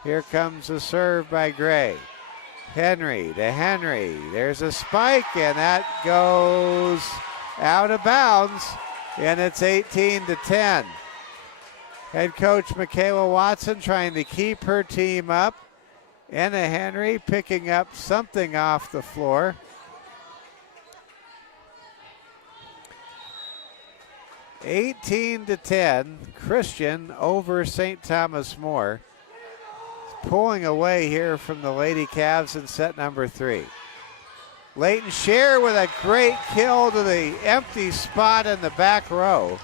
Here comes a serve by Gray. Henry to Henry. There's a spike, and that goes out of bounds, and it's 18-10. Head coach Michaela Watson trying to keep her team up. Anna Henry picking up something off the floor. (18-10), Christian over St. Thomas More. Pulling away here from the Lady Cavs in set number 3. Leighton Scheer with a great kill to the empty spot in the back row.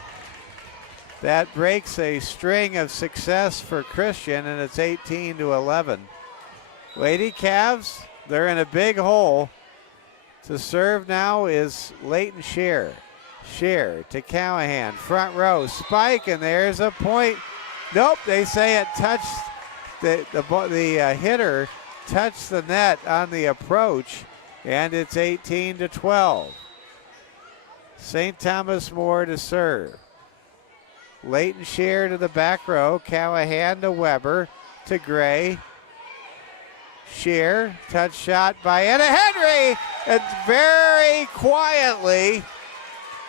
That breaks a string of success for Christian, and it's 18-11. Lady Cavs, they're in a big hole. To serve now is Leighton Scheer. Scheer to Callahan, front row, spike, and there's a point. Nope, they say it touched, the hitter touched the net on the approach, and it's 18-12. St. Thomas More to serve. Leighton Scheer to the back row, Callahan to Weber, to Gray. Scheer, touch shot by Anna Henry, and very quietly,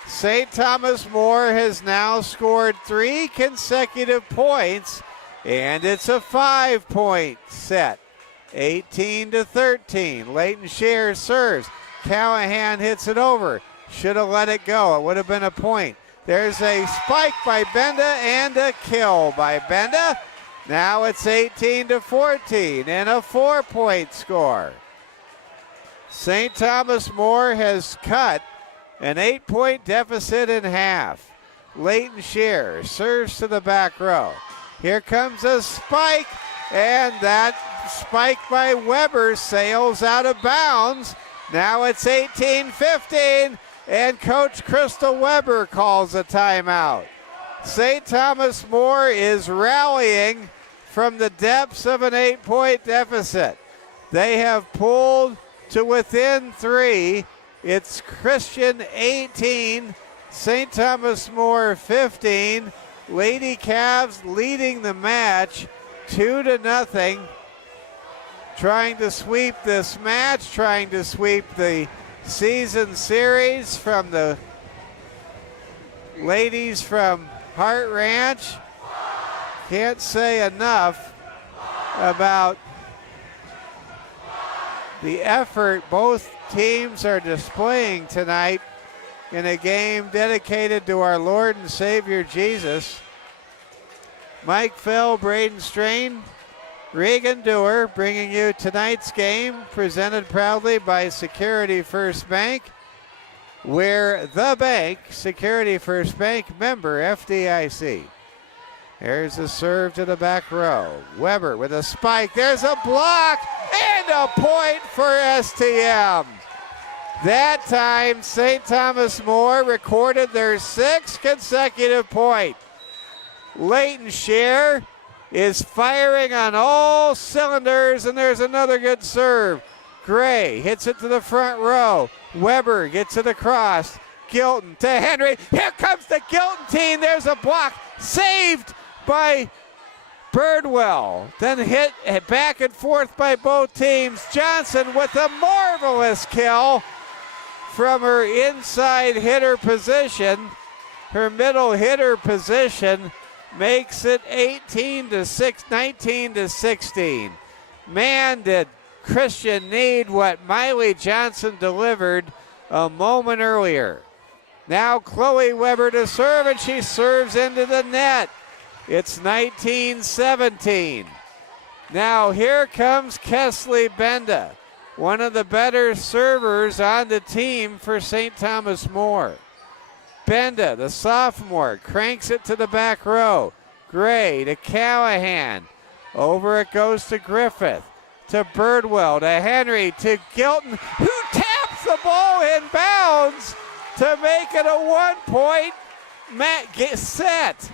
St. Thomas More has now scored 3 consecutive points, and it's a 5-point set. 18-13. Leighton Scheer serves. Callahan hits it over. Should have let it go. It would have been a point. There's a spike by Benda and a kill by Benda. Now it's 18-14 and a 4-point score. St. Thomas More has cut an 8-point deficit in half. Leighton Scheer serves to the back row. Here comes a spike, and that spike by Weber sails out of bounds. Now it's 18-15, and Coach Crystal Weber calls a timeout. St. Thomas More is rallying from the depths of an 8-point deficit. They have pulled to within 3. It's Christian 18, St. Thomas More 15. Lady Cavs leading the match 2-0. Trying to sweep this match, trying to sweep the season series from the ladies from Hart Ranch. Can't say enough about the effort both teams are displaying tonight in a game dedicated to our Lord and Savior Jesus. Mike Fell, Braden Strain, Regan Dewar bringing you tonight's game, presented proudly by Security First Bank. We're the bank, Security First Bank, member FDIC. Here's a serve to the back row. Weber with a spike. There's a block and a point for STM. That time, St. Thomas More recorded their 6th consecutive point. Leighton Scher is firing on all cylinders, and there's another good serve. Gray hits it to the front row. Weber gets it across. Gilton to Henry. Here comes the Gilton team. There's a block. Saved by Birdwell. Then hit back and forth by both teams. Johnson with a marvelous kill from her inside hitter position. Her middle hitter position makes it 19 to 16. Man, did Christian need what Miley Johnson delivered a moment earlier. Now Chloe Weber to serve, and she serves into the net. It's 19-17. Now here comes Kesley Benda, one of the better servers on the team for St. Thomas More. Benda, the sophomore, cranks it to the back row. Gray to Callahan. Over it goes to Griffith, to Birdwell, to Henry, to Gilton, who taps the ball in bounds to make it a 1-point set.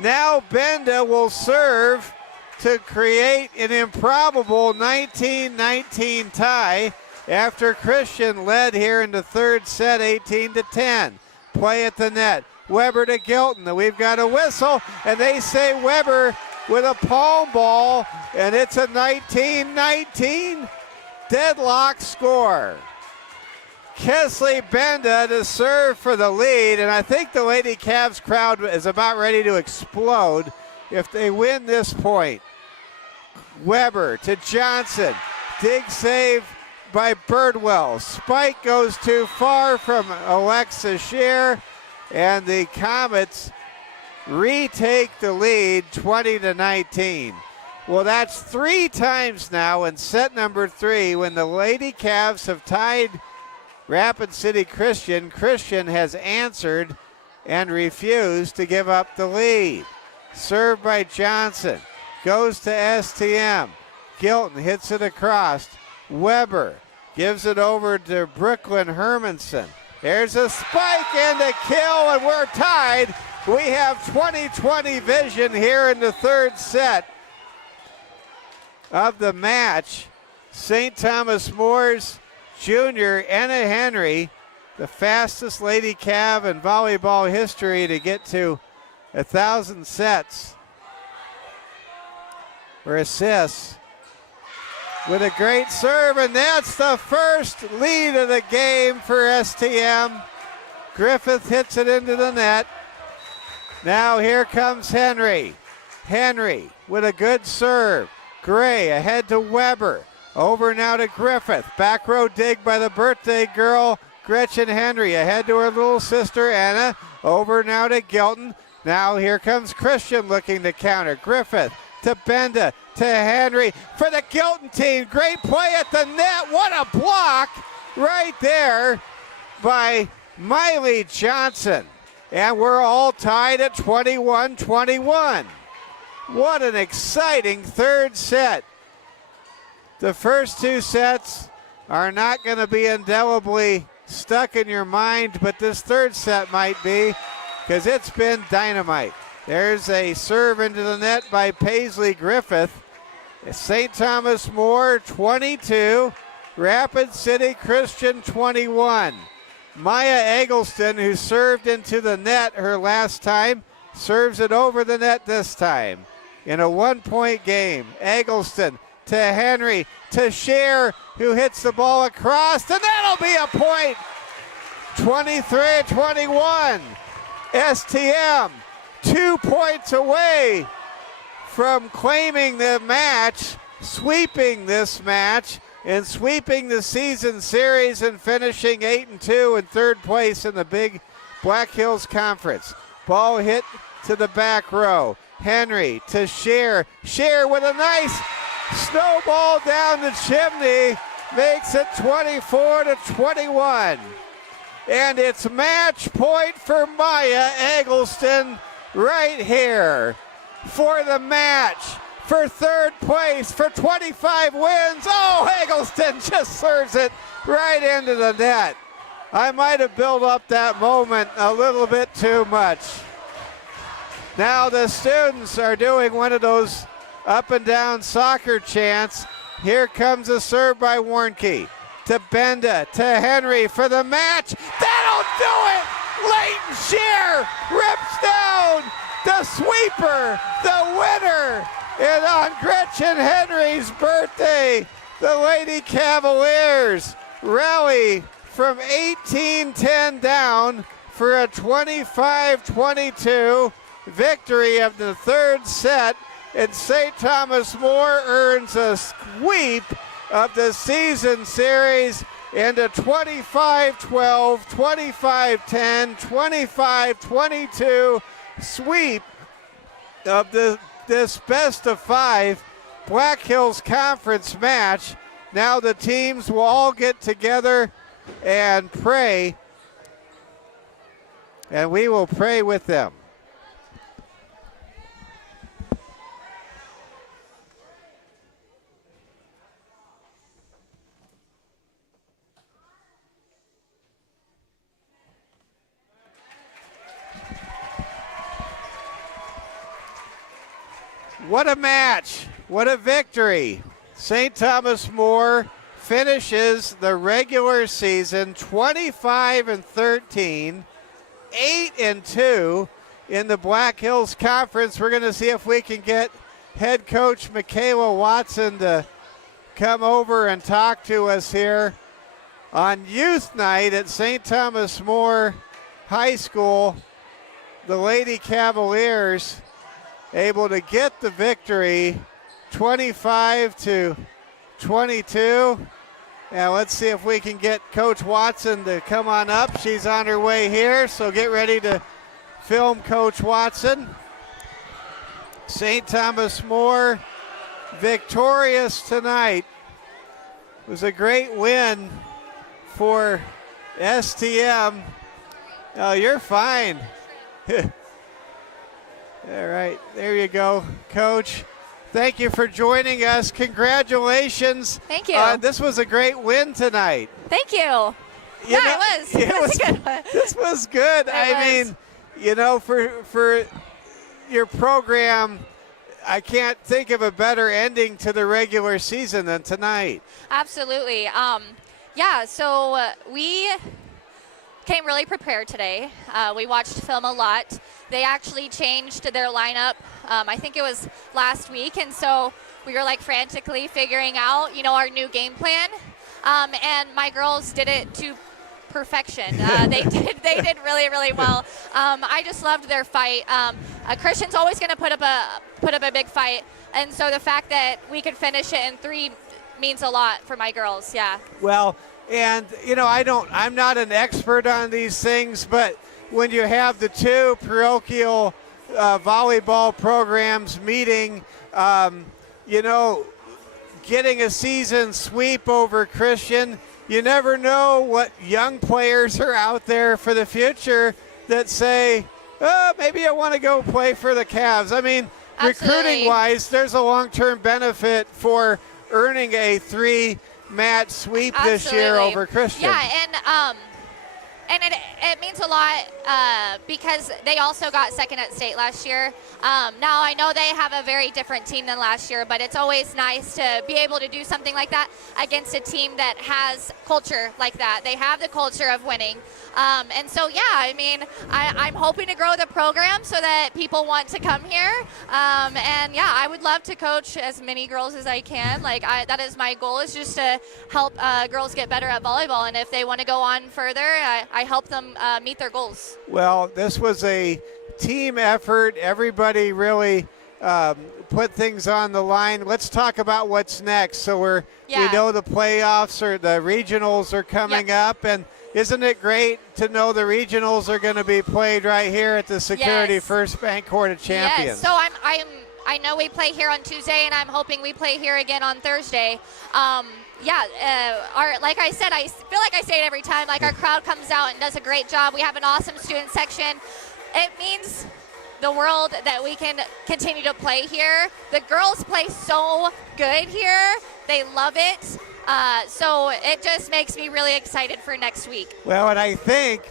Now Benda will serve to create an improbable 19-19 tie after Christian led here in the third set 18-10. Play at the net. Weber to Gilton. We've got a whistle, and they say Weber with a palm ball, and it's a 19-19 deadlock score. Kesley Benda to serve for the lead, and I think the Lady Cavs crowd is about ready to explode if they win this point. Weber to Johnson. Dig save by Birdwell. Spike goes too far from Alexa Scher, and the Comets retake the lead 20-19. Well, that's 3 times now in set number 3 when the Lady Cavs have tied Rapid City Christian. Christian has answered and refused to give up the lead. Served by Johnson. Goes to STM. Gilton hits it across. Weber gives it over to Brooklyn Hermanson. There's a spike and a kill, and we're tied. We have 20/20 vision here in the third set of the match. St. Thomas More's junior Anna Henry, the fastest Lady Cav in volleyball history to get to 1,000 sets for assists, with a great serve, and that's the first lead of the game for STM. Griffith hits it into the net. Now here comes Henry. Henry with a good serve. Gray ahead to Weber. Over now to Griffith. Back row dig by the birthday girl, Gretchen Henry. Ahead to her little sister, Anna. Over now to Gilton. Now here comes Christian looking to counter. Griffith to Benda, to Henry for the Gilton team. Great play at the net. What a block right there by Miley Johnson. And we're all tied at 21-21. What an exciting third set. The first 2 sets are not going to be indelibly stuck in your mind, but this third set might be, because it's been dynamite. There's a serve into the net by Paisley Griffith. St. Thomas More 22, Rapid City Christian 21. Maya Eggleston, who served into the net her last time, serves it over the net this time in a 1-point game. Eggleston to Henry, to Scher, who hits the ball across, and that'll be a point. 23-21. STM 2 points away from claiming the match, sweeping this match, and sweeping the season series and finishing 8-2 in third place in the Big Black Hills Conference. Ball hit to the back row. Henry to Scher. Scher with a nice snowball down the chimney, makes it 24-21. And it's match point for Maya Eggleston right here for the match, for third place, for 25 wins. Oh, Eggleston just serves it right into the net. I might have built up that moment a little bit too much. Now the students are doing one of those up and down soccer chants. Here comes a serve by Warnke to Benda, to Henry for the match. That'll do it! Leighton Shear rips down the sweeper, the winner. And on Gretchen Henry's birthday, the Lady Cavaliers rally from 18-10 down for a 25-22 victory of the third set. And St. Thomas More earns a sweep of the season series into 25-12, 25-10, 25-22 sweep of this best of 5 Black Hills Conference match. Now the teams will all get together and pray, and we will pray with them. What a match, what a victory. St. Thomas More finishes the regular season 25-13, 8-2 in the Black Hills Conference. We're going to see if we can get head coach Michaela Watson to come over and talk to us here on youth night at St. Thomas More High School. The Lady Cavaliers able to get the victory 25-22. And let's see if we can get Coach Watson to come on up. She's on her way here, so get ready to film Coach Watson. St. Thomas More victorious tonight. It was a great win for STM. Oh, you're fine. All right, there you go, Coach. Thank you for joining us. Congratulations. Thank you. This was a great win tonight. Thank you. It was a good one. This was good. Mean, for your program, I can't think of a better ending to the regular season than tonight. Absolutely. So we came really prepared today. We watched film a lot. They actually changed their lineup, I think it was last week, and so we were like frantically figuring out, our new game plan. And my girls did it to perfection. They did really, really well. I just loved their fight. Christian's always going to put up a big fight, and so the fact that we could finish it in 3 means a lot for my girls. Yeah. Well, and I'm not an expert on these things, but when you have the 2 parochial volleyball programs meeting, getting a season sweep over Christian, you never know what young players are out there for the future that say, oh, maybe I want to go play for the Cavs. I mean, recruiting-wise, there's a long-term benefit for earning a 3-match sweep this year over Christian. Yeah, and it means a lot because they also got second at state last year. Now, I know they have a very different team than last year, but it's always nice to be able to do something like that against a team that has culture like that. They have the culture of winning. And so, I'm hoping to grow the program so that people want to come here. I would love to coach as many girls as I can. That is my goal, is just to help girls get better at volleyball. And if they want to go on further, I help them meet their goals. Well, this was a team effort. Everybody really put things on the line. Let's talk about what's next. So we know the playoffs or the regionals are coming up, and isn't it great to know the regionals are going to be played right here at the Security First Bank Court of Champions? Yes. So I know we play here on Tuesday, and I'm hoping we play here again on Thursday. Like I said, I feel like I say it every time, our crowd comes out and does a great job. We have an awesome student section. It means the world that we can continue to play here. The girls play so good here. They love it. So it just makes me really excited for next week. Well, and I think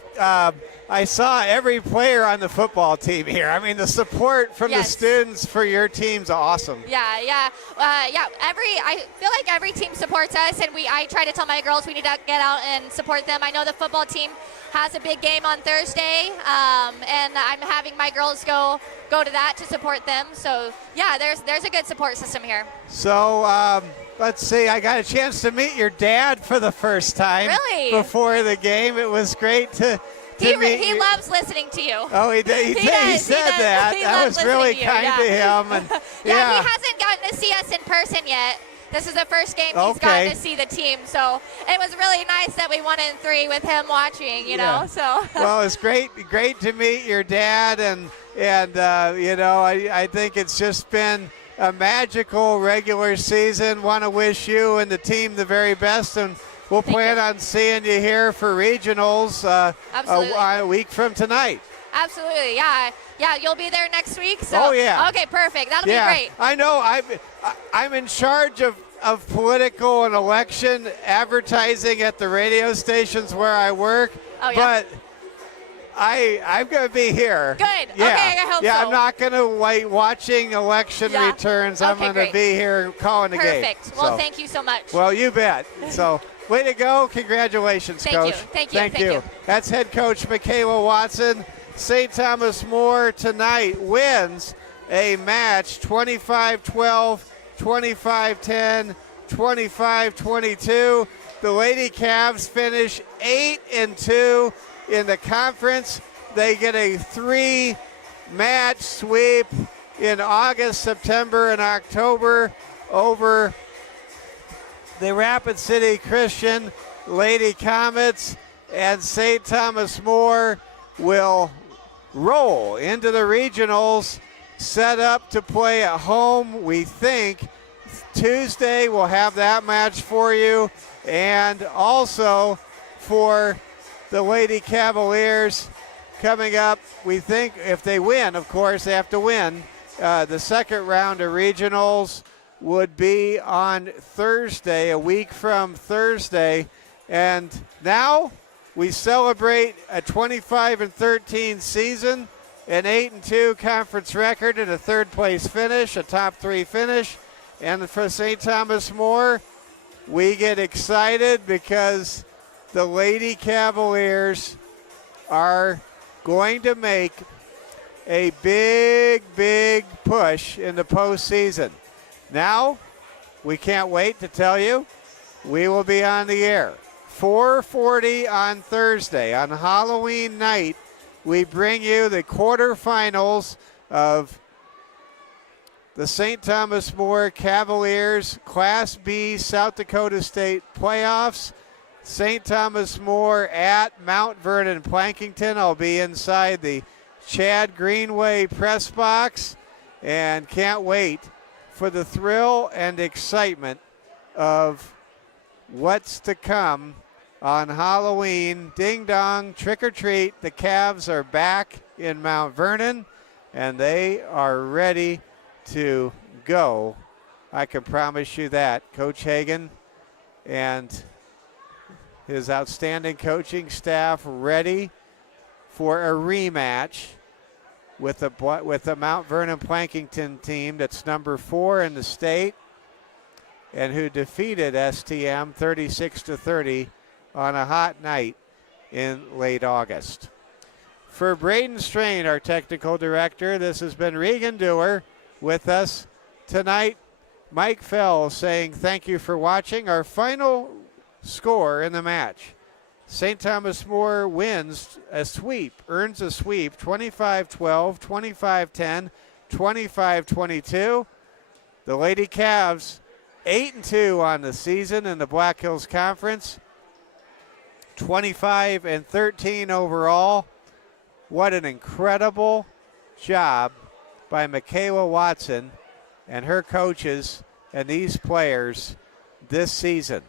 I saw every player on the football team here. I mean, the support from the students for your team's awesome. Yeah. I feel like every team supports us, and I try to tell my girls we need to get out and support them. I know the football team has a big game on Thursday, and I'm having my girls go to that to support them. So yeah, there's a good support system here. So let's see. I got a chance to meet your dad for the first time. Really? Before the game, it was great to. He loves listening to you. Oh, he did. He said that. That was really kind to him. And he hasn't gotten to see us in person yet. This is the first game he's gotten to see the team, so it was really nice that we won in 3 with him watching. You know, so. Well, it's great to meet your dad, and you know, I think it's just been a magical regular season. Want to wish you and the team the very best, and we'll plan on seeing you here for regionals a week from tonight. Absolutely, yeah. You'll be there next week. So. Oh yeah. Okay, perfect. That'll be great. I know. I'm in charge of political and election advertising at the radio stations where I work. Oh yeah. But I'm going to be here. Good. Yeah. Okay, I hope so. I'm not going to wait watching election returns. I'm going to be here calling the game. Perfect. Well, thank you so much. Well, you bet. So, way to go. Congratulations, Coach. Thank you. That's head coach Michaela Watson. St. Thomas More tonight wins a match 25-12, 25-10, 25-22. The Lady Cavs finish 8-2 in the conference. They get a 3-match sweep in August, September, and October over the Rapid City Christian Lady Comets, and St. Thomas More will roll into the regionals, set up to play at home. We think Tuesday we'll have that match for you, and also for the Lady Cavaliers coming up. We think if they win, of course, they have to win. The second round of regionals would be on Thursday, a week from Thursday. And now we celebrate a 25-13 season, an 8-2 conference record, and a third-place finish, a top-3 finish. And for St. Thomas More, we get excited because the Lady Cavaliers are going to make a big, big push in the postseason. Now, we can't wait to tell you, we will be on the air. 4:40 on Thursday. On Halloween night, we bring you the quarterfinals of the St. Thomas More Cavaliers Class B South Dakota State playoffs. St. Thomas More at Mount Vernon Plankington. I'll be inside the Chad Greenway press box and can't wait for the thrill and excitement of what's to come on Halloween. Ding dong, trick or treat. The Cavs are back in Mount Vernon and they are ready to go. I can promise you that. Coach Hagan and his outstanding coaching staff ready for a rematch with the Mount Vernon Plankington team that's number 4 in the state and who defeated STM 36-30 on a hot night in late August. For Braden Strain, our technical director, this has been Regan Dewar with us tonight. Mike Fell saying thank you for watching. Our final score in the match: St. Thomas More wins a sweep, earns a sweep, 25-12, 25-10, 25-22. The Lady Cavs 8-2 on the season in the Black Hills Conference, 25-13 overall. What an incredible job by Michaela Watson and her coaches and these players this season.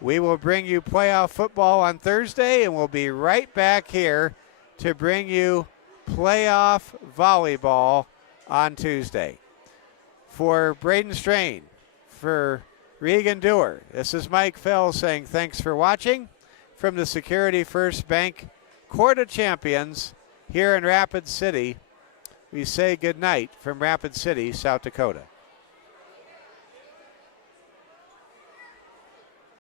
We will bring you playoff football on Thursday, and we'll be right back here to bring you playoff volleyball on Tuesday. For Braden Strain, for Regan Dewar, this is Mike Fell saying thanks for watching from the Security First Bank Court of Champions here in Rapid City. We say good night from Rapid City, South Dakota.